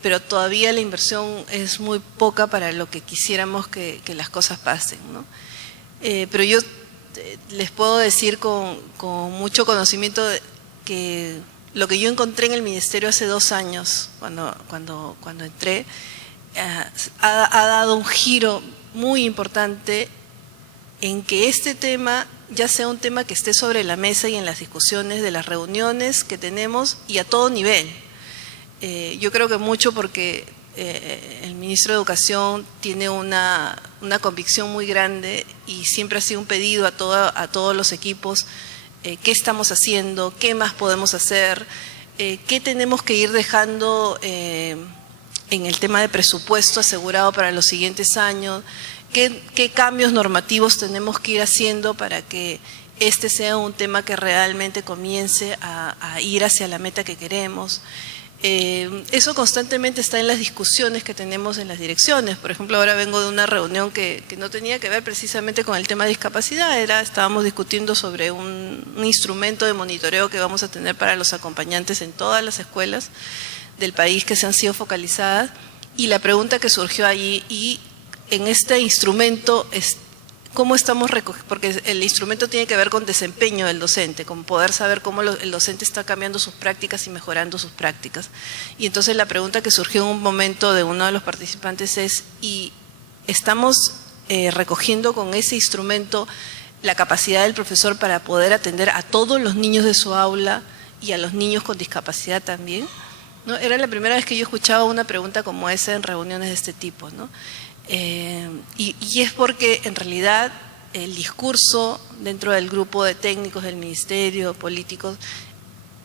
pero todavía la inversión es muy poca para lo que quisiéramos que las cosas pasen, ¿no? Pero yo les puedo decir con mucho conocimiento que lo que yo encontré en el Ministerio hace 2 años, cuando entré, ha dado un giro muy importante en que este tema ya sea un tema que esté sobre la mesa y en las discusiones de las reuniones que tenemos y a todo nivel. Yo creo que mucho porque el ministro de Educación tiene una convicción muy grande y siempre ha sido un pedido a todos los equipos, qué estamos haciendo, qué más podemos hacer, qué tenemos que ir dejando en el tema de presupuesto asegurado para los siguientes años, qué cambios normativos tenemos que ir haciendo para que este sea un tema que realmente comience a ir hacia la meta que queremos. Eso constantemente está en las discusiones que tenemos en las direcciones. Por ejemplo, ahora vengo de una reunión que no tenía que ver precisamente con el tema de discapacidad, estábamos discutiendo sobre un instrumento de monitoreo que vamos a tener para los acompañantes en todas las escuelas del país que se han sido focalizadas, y la pregunta que surgió allí, y en este instrumento, ¿cómo estamos recogiendo? Porque el instrumento tiene que ver con desempeño del docente, con poder saber cómo el docente está cambiando sus prácticas y mejorando sus prácticas. Y entonces la pregunta que surgió en un momento de uno de los participantes es, ¿y estamos recogiendo con ese instrumento la capacidad del profesor para poder atender a todos los niños de su aula y a los niños con discapacidad también? ¿No? Era la primera vez que yo escuchaba una pregunta como esa en reuniones de este tipo, ¿no? Y es porque en realidad el discurso dentro del grupo de técnicos del ministerio, políticos,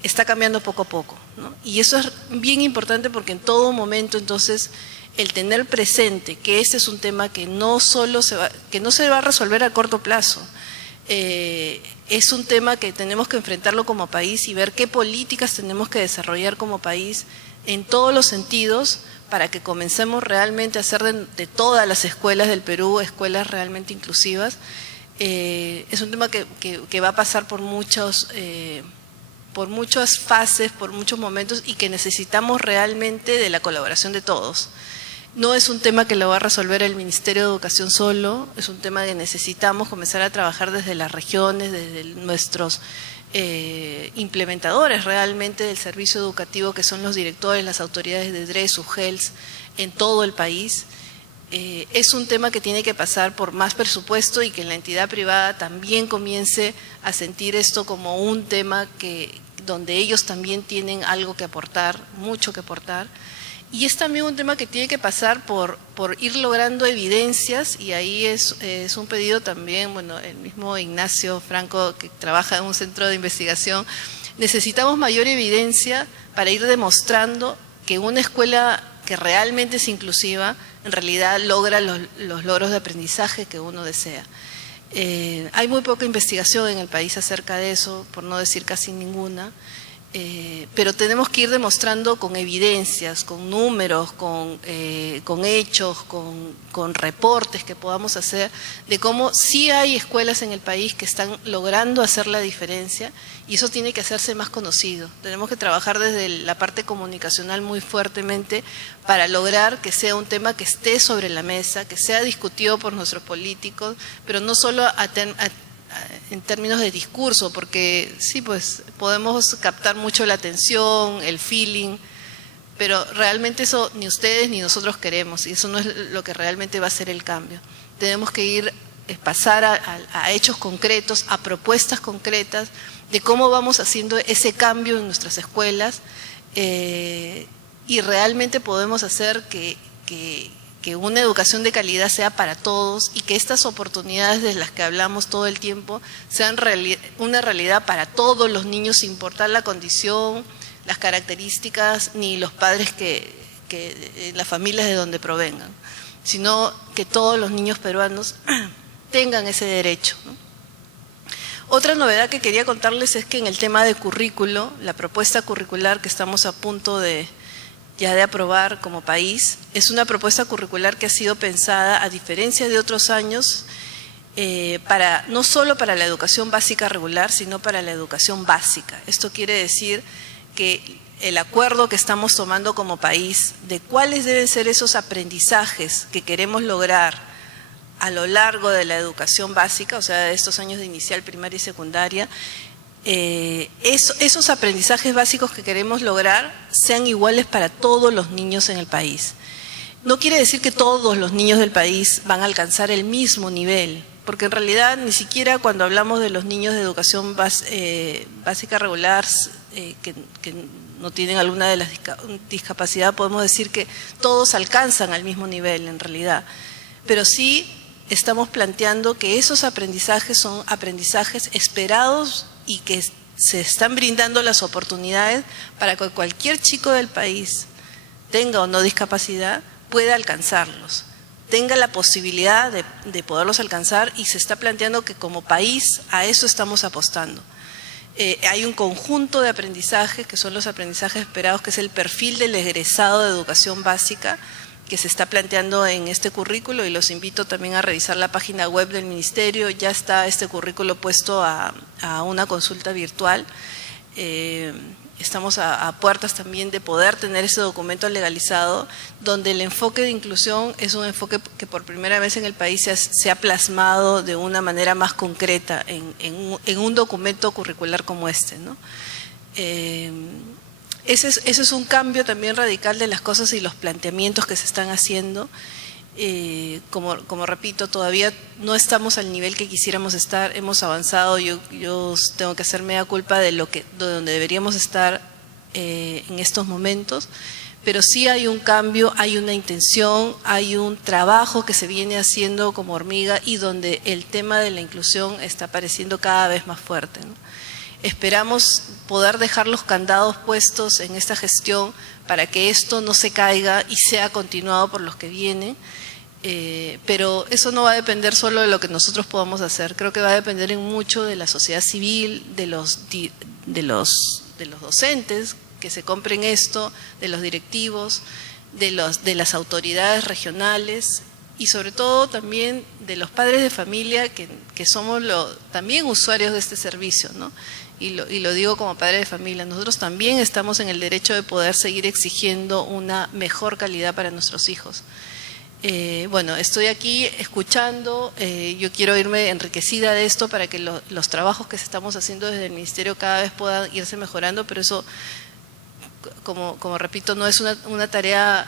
está cambiando poco a poco, ¿no? Y eso es bien importante porque en todo momento, entonces, el tener presente que este es un tema que no se va a resolver a corto plazo. Es un tema que tenemos que enfrentarlo como país y ver qué políticas tenemos que desarrollar como país en todos los sentidos para que comencemos realmente a hacer de todas las escuelas del Perú escuelas realmente inclusivas. Es un tema que va a pasar por muchas fases, por muchos momentos y que necesitamos realmente de la colaboración de todos. No es un tema que lo va a resolver el Ministerio de Educación solo, es un tema que necesitamos comenzar a trabajar desde las regiones, desde nuestros implementadores realmente del servicio educativo, que son los directores, las autoridades de DRES, UGELS, en todo el país. Es un tema que tiene que pasar por más presupuesto y que la entidad privada también comience a sentir esto como un tema donde ellos también tienen algo que aportar, mucho que aportar. Y es también un tema que tiene que pasar por ir logrando evidencias, y ahí es un pedido también, bueno, el mismo Ignacio Franco, que trabaja en un centro de investigación, necesitamos mayor evidencia para ir demostrando que una escuela que realmente es inclusiva, en realidad logra los logros de aprendizaje que uno desea. Hay muy poca investigación en el país acerca de eso, por no decir casi ninguna. Pero tenemos que ir demostrando con evidencias, con números, con hechos, con reportes que podamos hacer de cómo sí hay escuelas en el país que están logrando hacer la diferencia, y eso tiene que hacerse más conocido. Tenemos que trabajar desde la parte comunicacional muy fuertemente para lograr que sea un tema que esté sobre la mesa, que sea discutido por nuestros políticos, pero no solo en términos de discurso, porque sí, pues podemos captar mucho la atención, el feeling, pero realmente eso ni ustedes ni nosotros queremos, y eso no es lo que realmente va a ser el cambio. Tenemos que pasar a hechos concretos, a propuestas concretas de cómo vamos haciendo ese cambio en nuestras escuelas, y realmente podemos hacer que una educación de calidad sea para todos y que estas oportunidades de las que hablamos todo el tiempo sean una realidad para todos los niños, sin importar la condición, las características, ni los padres las familias de donde provengan, sino que todos los niños peruanos tengan ese derecho, ¿no? Otra novedad que quería contarles es que en el tema de currículo, la propuesta curricular que estamos a punto de aprobar como país, es una propuesta curricular que ha sido pensada, a diferencia de otros años, no solo para la educación básica regular, sino para la educación básica. Esto quiere decir que el acuerdo que estamos tomando como país de cuáles deben ser esos aprendizajes que queremos lograr a lo largo de la educación básica, o sea, de estos años de inicial, primaria y secundaria, esos aprendizajes básicos que queremos lograr sean iguales para todos los niños en el país. No quiere decir que todos los niños del país van a alcanzar el mismo nivel, porque en realidad ni siquiera cuando hablamos de los niños de educación básica regular que no tienen alguna de las discapacidad, podemos decir que todos alcanzan al mismo nivel en realidad, pero sí estamos planteando que esos aprendizajes son aprendizajes esperados y que se están brindando las oportunidades para que cualquier chico del país, tenga o no discapacidad, pueda alcanzarlos, tenga la posibilidad de poderlos alcanzar, y se está planteando que como país a eso estamos apostando. Hay un conjunto de aprendizajes que son los aprendizajes esperados, que es el perfil del egresado de educación básica, que se está planteando en este currículo, y los invito también a revisar la página web del Ministerio. Ya está este currículo puesto a una consulta virtual. Estamos a puertas también de poder tener ese documento legalizado, donde el enfoque de inclusión es un enfoque que por primera vez en el país se ha plasmado de una manera más concreta en un documento curricular como este, ¿no? Ese es un cambio también radical de las cosas y los planteamientos que se están haciendo. Como repito, todavía no estamos al nivel que quisiéramos estar, hemos avanzado. Yo tengo que hacerme a culpa de donde deberíamos estar en estos momentos, pero sí hay un cambio, hay una intención, hay un trabajo que se viene haciendo como hormiga y donde el tema de la inclusión está apareciendo cada vez más fuerte, ¿no? Esperamos poder dejar los candados puestos en esta gestión para que esto no se caiga y sea continuado por los que vienen, pero eso no va a depender solo de lo que nosotros podamos hacer, creo que va a depender en mucho de la sociedad civil, de los docentes que se compren esto, de los directivos, de las autoridades regionales y sobre todo también de los padres de familia que somos también usuarios de este servicio, ¿no? Y lo digo como padre de familia, nosotros también estamos en el derecho de poder seguir exigiendo una mejor calidad para nuestros hijos. Bueno, estoy aquí escuchando, yo quiero irme enriquecida de esto para que los trabajos que estamos haciendo desde el Ministerio cada vez puedan irse mejorando, pero eso, como repito, no es una tarea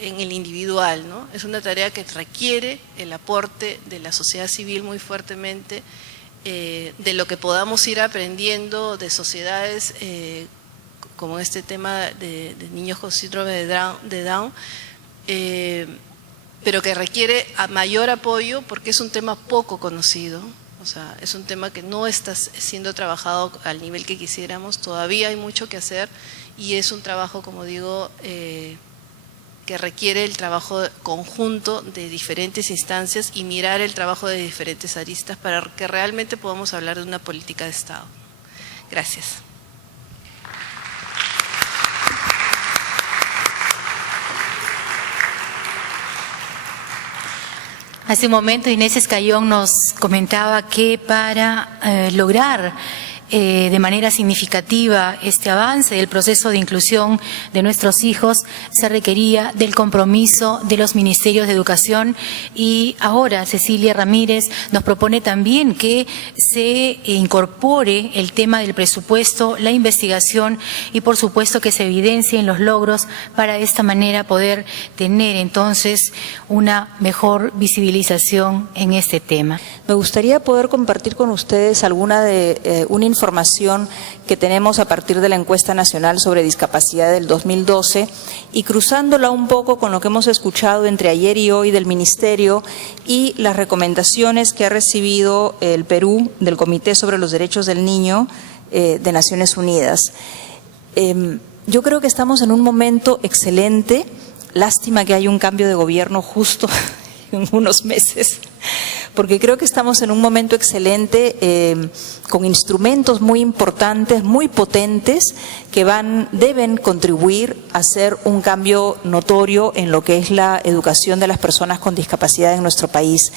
en el individual, ¿no? Es una tarea que requiere el aporte de la sociedad civil muy fuertemente, de lo que podamos ir aprendiendo de sociedades como este tema de niños con síndrome de Down, pero que requiere mayor apoyo porque es un tema poco conocido, o sea, es un tema que no está siendo trabajado al nivel que quisiéramos, todavía hay mucho que hacer y es un trabajo, como digo, que requiere el trabajo conjunto de diferentes instancias y mirar el trabajo de diferentes aristas para que realmente podamos hablar de una política de Estado. Gracias. Hace un momento Inés Escayón nos comentaba que para lograr de manera significativa este avance del proceso de inclusión de nuestros hijos se requería del compromiso de los ministerios de educación y ahora Cecilia Ramírez nos propone también que se incorpore el tema del presupuesto, la investigación y por supuesto que se evidencien los logros para de esta manera poder tener entonces una mejor visibilización en este tema. Me gustaría poder compartir con ustedes una información que tenemos a partir de la encuesta nacional sobre discapacidad del 2012 y cruzándola un poco con lo que hemos escuchado entre ayer y hoy del Ministerio y las recomendaciones que ha recibido el Perú del Comité sobre los Derechos del Niño de Naciones Unidas. Yo creo que estamos en un momento excelente, lástima que haya un cambio de gobierno justo en unos meses, porque creo que estamos en un momento excelente con instrumentos muy importantes, muy potentes, que deben contribuir a hacer un cambio notorio en lo que es la educación de las personas con discapacidad en nuestro país.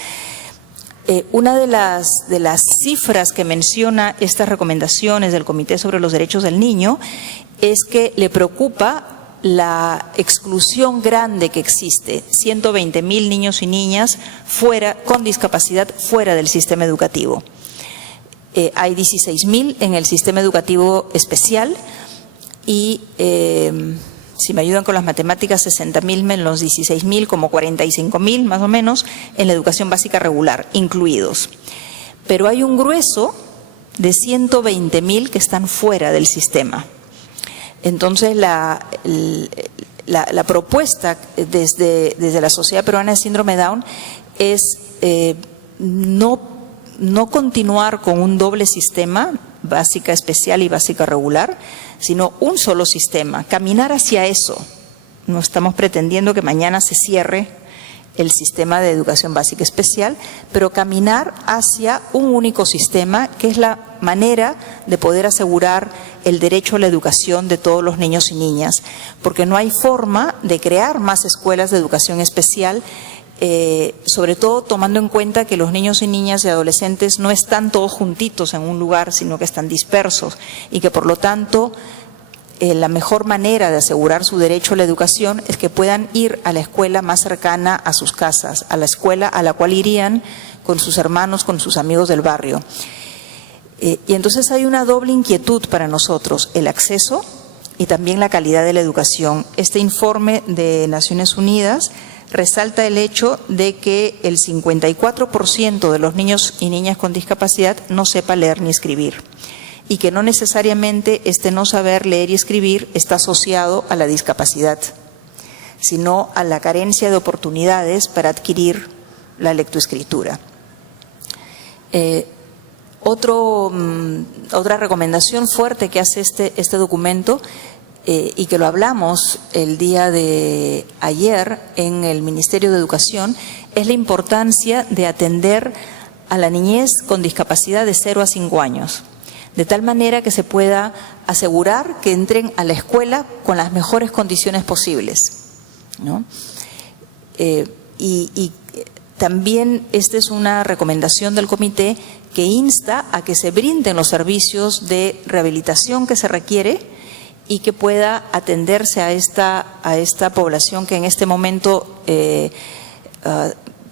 Una de las cifras que menciona estas recomendaciones del Comité sobre los Derechos del Niño es que le preocupa la exclusión grande que existe, 120.000 niños y niñas con discapacidad fuera del sistema educativo. Hay 16.000 en el sistema educativo especial y, si me ayudan con las matemáticas, 60.000 menos 16.000, como 45.000 más o menos, en la educación básica regular, incluidos. Pero hay un grueso de 120.000 que están fuera del sistema. Entonces, la propuesta desde la Sociedad Peruana de Síndrome Down es no continuar con un doble sistema, básica especial y básica regular, sino un solo sistema, caminar hacia eso. No estamos pretendiendo que mañana se cierre el sistema de educación básica especial, pero caminar hacia un único sistema, que es la manera de poder asegurar el derecho a la educación de todos los niños y niñas, porque no hay forma de crear más escuelas de educación especial, sobre todo tomando en cuenta que los niños y niñas y adolescentes no están todos juntitos en un lugar, sino que están dispersos y que por lo tanto la mejor manera de asegurar su derecho a la educación es que puedan ir a la escuela más cercana a sus casas, a la escuela a la cual irían con sus hermanos, con sus amigos del barrio. Y entonces hay una doble inquietud para nosotros, el acceso y también la calidad de la educación. Este informe de Naciones Unidas resalta el hecho de que el 54% de los niños y niñas con discapacidad no sepa leer ni escribir, y que no necesariamente este no saber leer y escribir está asociado a la discapacidad sino a la carencia de oportunidades para adquirir la lectoescritura. Otra recomendación fuerte que hace este documento, y que lo hablamos el día de ayer en el Ministerio de Educación, es la importancia de atender a la niñez con discapacidad de 0 a 5 años, de tal manera que se pueda asegurar que entren a la escuela con las mejores condiciones posibles, ¿no? Y también esta es una recomendación del comité que insta a que se brinden los servicios de rehabilitación que se requiere y que pueda atenderse a esta población que en este momento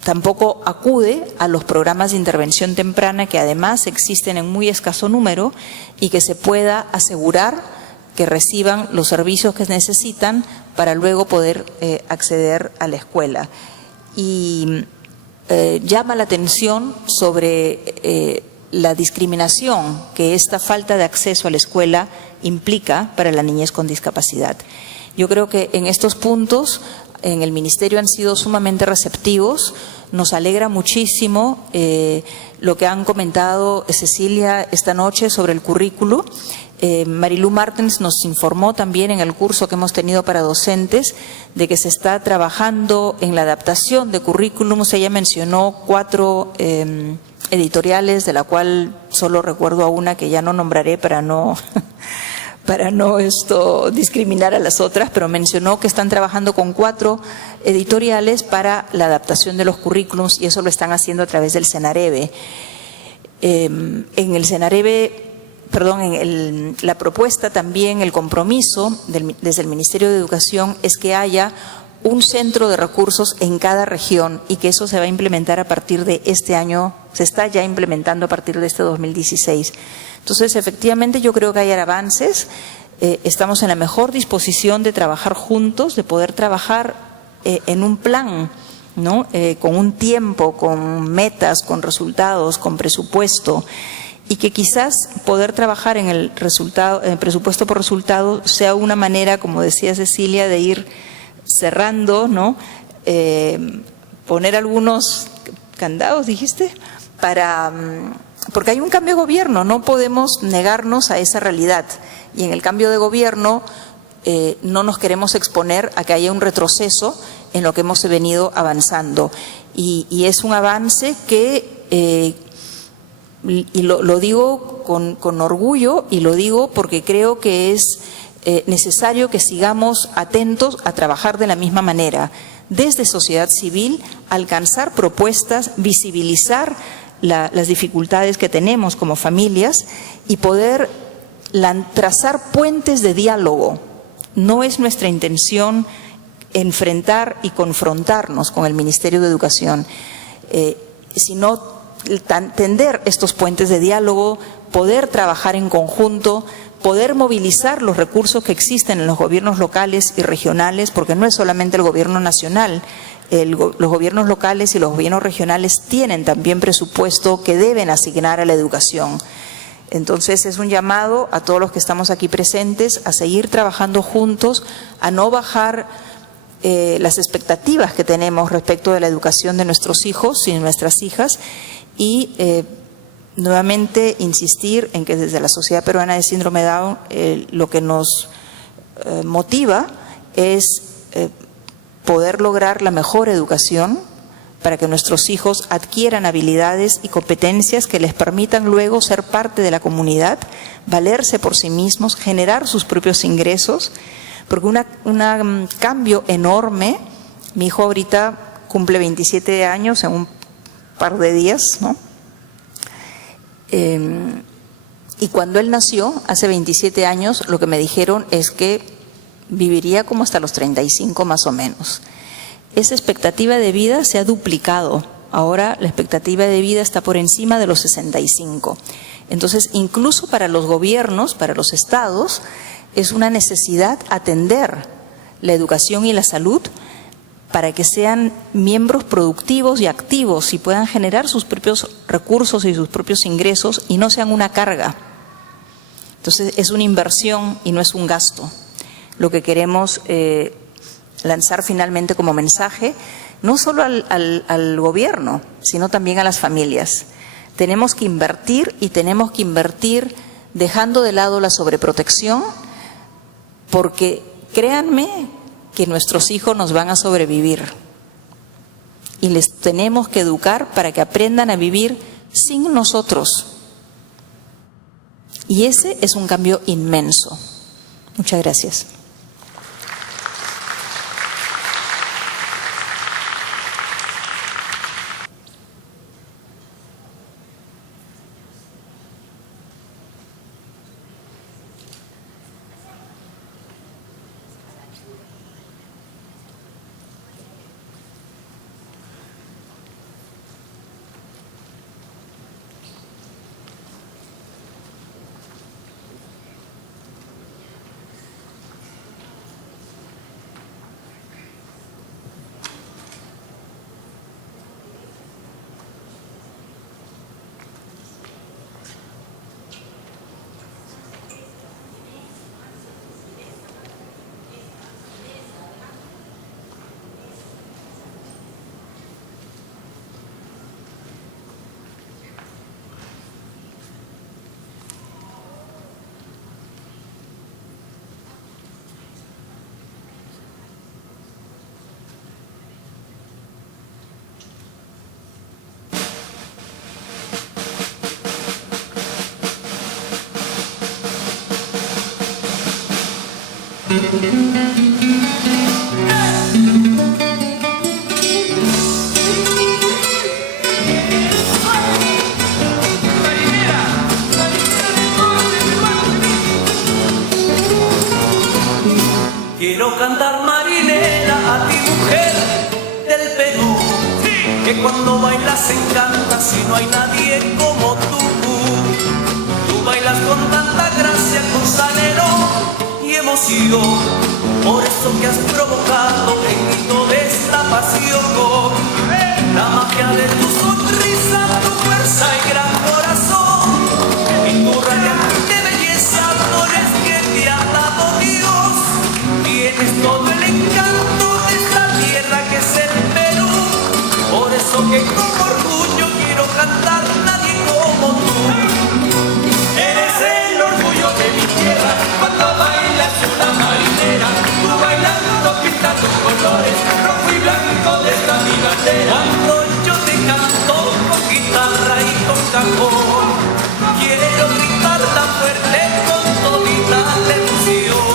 tampoco acude a los programas de intervención temprana, que además existen en muy escaso número, y que se pueda asegurar que reciban los servicios que necesitan para luego poder acceder a la escuela. Y llama la atención sobre la discriminación que esta falta de acceso a la escuela implica para la niñez con discapacidad. Yo creo que en estos puntos en el Ministerio han sido sumamente receptivos. Nos alegra muchísimo lo que han comentado Cecilia esta noche sobre el currículo. Marilú Martens nos informó también en el curso que hemos tenido para docentes de que se está trabajando en la adaptación de currículums. Ella mencionó 4 editoriales, de la cual solo recuerdo a una que ya no nombraré para no discriminar a las otras, pero mencionó que están trabajando con 4 editoriales para la adaptación de los currículums, y eso lo están haciendo a través del Senarebe. En el Senarebe, la propuesta también, el compromiso desde el Ministerio de Educación es que haya un centro de recursos en cada región, y que eso se va a implementar a partir de este año, se está ya implementando a partir de este 2016. Entonces, efectivamente, yo creo que hay avances, estamos en la mejor disposición de trabajar juntos, de poder trabajar en un plan, ¿no? Con un tiempo, con metas, con resultados, con presupuesto, y que quizás poder trabajar en el presupuesto por resultado sea una manera, como decía Cecilia, de ir cerrando, ¿no? Poner algunos candados, dijiste, porque hay un cambio de gobierno, no podemos negarnos a esa realidad, y en el cambio de gobierno no nos queremos exponer a que haya un retroceso en lo que hemos venido avanzando, y es un avance que y lo digo con orgullo, y lo digo porque creo que es necesario que sigamos atentos a trabajar de la misma manera, desde sociedad civil, alcanzar propuestas, visibilizar las dificultades que tenemos como familias y poder trazar puentes de diálogo. No es nuestra intención enfrentar y confrontarnos con el Ministerio de Educación, sino tender estos puentes de diálogo, poder trabajar en conjunto, poder movilizar los recursos que existen en los gobiernos locales y regionales, porque no es solamente el gobierno nacional, los gobiernos locales y los gobiernos regionales tienen también presupuesto que deben asignar a la educación. Entonces es un llamado a todos los que estamos aquí presentes a seguir trabajando juntos, a no bajar las expectativas que tenemos respecto de la educación de nuestros hijos y nuestras hijas, y nuevamente insistir en que desde la Sociedad Peruana de Síndrome de Down lo que nos motiva es poder lograr la mejor educación para que nuestros hijos adquieran habilidades y competencias que les permitan luego ser parte de la comunidad, valerse por sí mismos, generar sus propios ingresos, porque un cambio enorme. Mi hijo ahorita cumple 27 años en un par de días, ¿no? Y cuando él nació, hace 27 años, lo que me dijeron es que viviría como hasta los 35 más o menos. Esa expectativa de vida se ha duplicado. Ahora la expectativa de vida está por encima de los 65. Entonces, incluso para los gobiernos, para los estados, es una necesidad atender la educación y la salud para que sean miembros productivos y activos y puedan generar sus propios recursos y sus propios ingresos y no sean una carga. Entonces es una inversión y no es un gasto. Lo que queremos lanzar finalmente como mensaje, no solo al gobierno, sino también a las familias. Tenemos que invertir y tenemos que invertir dejando de lado la sobreprotección, porque créanme que nuestros hijos nos van a sobrevivir y les tenemos que educar para que aprendan a vivir sin nosotros. Y ese es un cambio inmenso. Muchas gracias. Quiero cantar marinera a ti, mujer del Perú, que cuando bailas encantas y no hay nadie como tú. Tú bailas con tanta gracia, con salero y emoción, por eso que has provocado en mí toda esta pasión. La magia de tu sonrisa, tu fuerza y gran corazón, y tu radiante belleza, flores que te ha dado Dios. Tienes todo el encanto de esta tierra que es el Perú, por eso que con orgullo quiero cantar nadie como tú. Eres el orgullo de mi tierra, cuando bailas una marinera, tú bailando pintas los colores, rojo y blanco de esta mi bandera. Cuando yo te canto con guitarra y con cajón, quiero gritar tan fuerte con todita la emoción.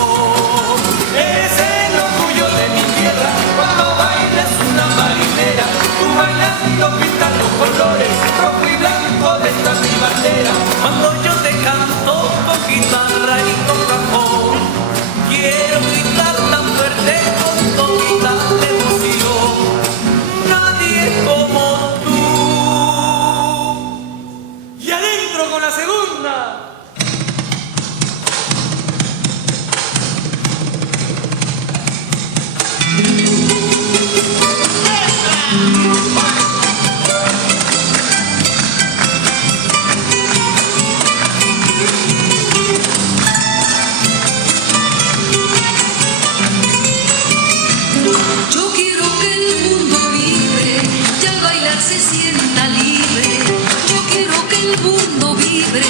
Eres el orgullo de mi tierra, cuando bailas una marinera, tú bailando pintas los colores, rojo y blanco de esta mi bandera. Cuando yo te canto con guitarra y con cajón, quiero gritar tan fuerte con todita la emoción. Nadie como tú. Y adentro con la segunda. Yo quiero que el mundo vibre y al bailar se sienta libre. Yo quiero que el mundo vibre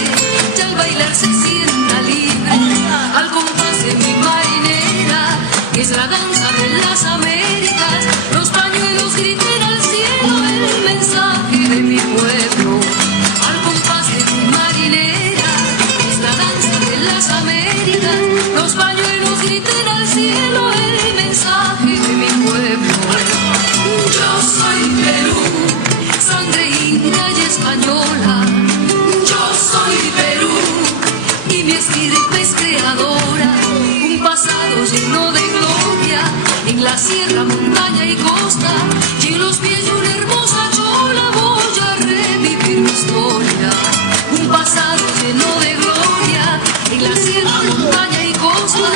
y al bailar se sienta libre. Al compás de mi marinera, que es la danza de las Américas, los pañuelos griten al cielo el mensaje de mi pueblo. Al compás de mi marinera, que es la danza de las Américas, los pañuelos griten al cielo el mensaje de mi pueblo. Yo soy Perú, sangre india y española. Yo soy Perú y mi estirpe es creadora. Un pasado lleno de gloria en la sierra, montaña y costa. Y en los pies de una hermosa chola voy a revivir mi historia. Un pasado lleno de gloria en la sierra, montaña y costa.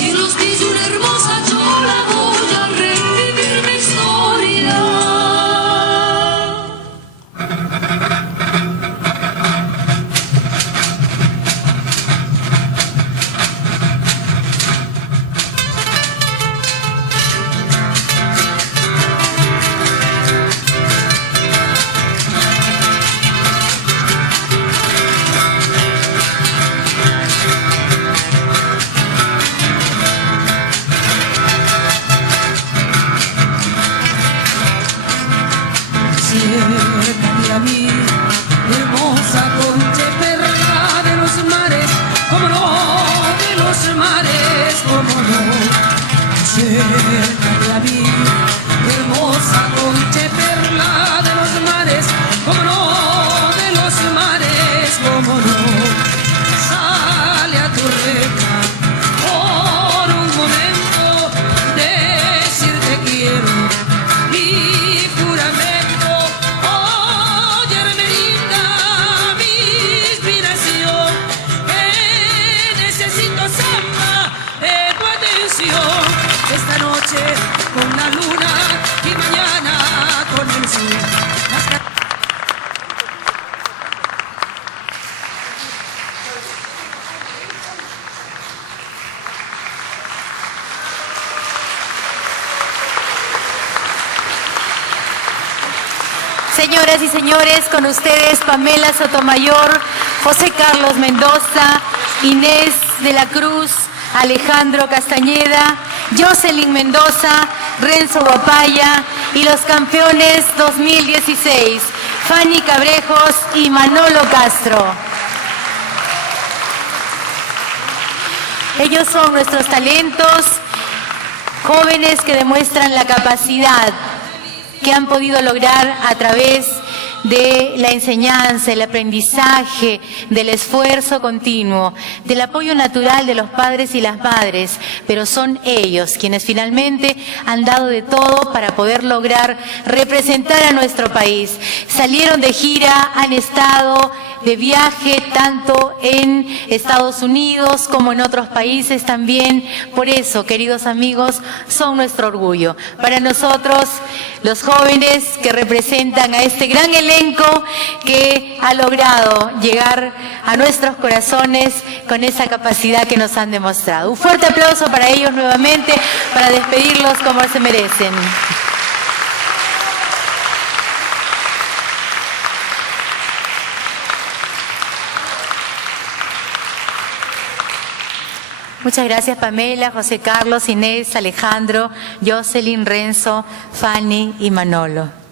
Y en los pies de una hermosa chola voy a revivir mi historia. Acércate a mí, hermosa concha perla de los mares, como no, de los mares, como no. Acércate a mí, hermosa concha perla de los mares, como no, de los mares, como no. Sale a tu reja por un momento, decirte quiero mi juramento. Oye, Hermelinda, mi inspiración, que necesito samba de tu atención. Esta noche con la luna y mañana con el sol. Señoras y señores, con ustedes Pamela Sotomayor, José Carlos Mendoza, Inés de la Cruz, Alejandro Castañeda, Jocelyn Mendoza, Renzo Guapaya y los campeones 2016, Fanny Cabrejos y Manolo Castro. Ellos son nuestros talentos, jóvenes que demuestran la capacidad que han podido lograr a través de la enseñanza, el aprendizaje, del esfuerzo continuo, del apoyo natural de los padres y las madres, pero son ellos quienes finalmente han dado de todo para poder lograr representar a nuestro país. Salieron de gira, han estado de viaje tanto en Estados Unidos como en otros países también. Por eso, queridos amigos, son nuestro orgullo. Para nosotros, los jóvenes que representan a este gran elenco que ha logrado llegar a nuestros corazones con esa capacidad que nos han demostrado. Un fuerte aplauso para ellos nuevamente, para despedirlos como se merecen. Muchas gracias Pamela, José Carlos, Inés, Alejandro, Jocelyn, Renzo, Fanny y Manolo.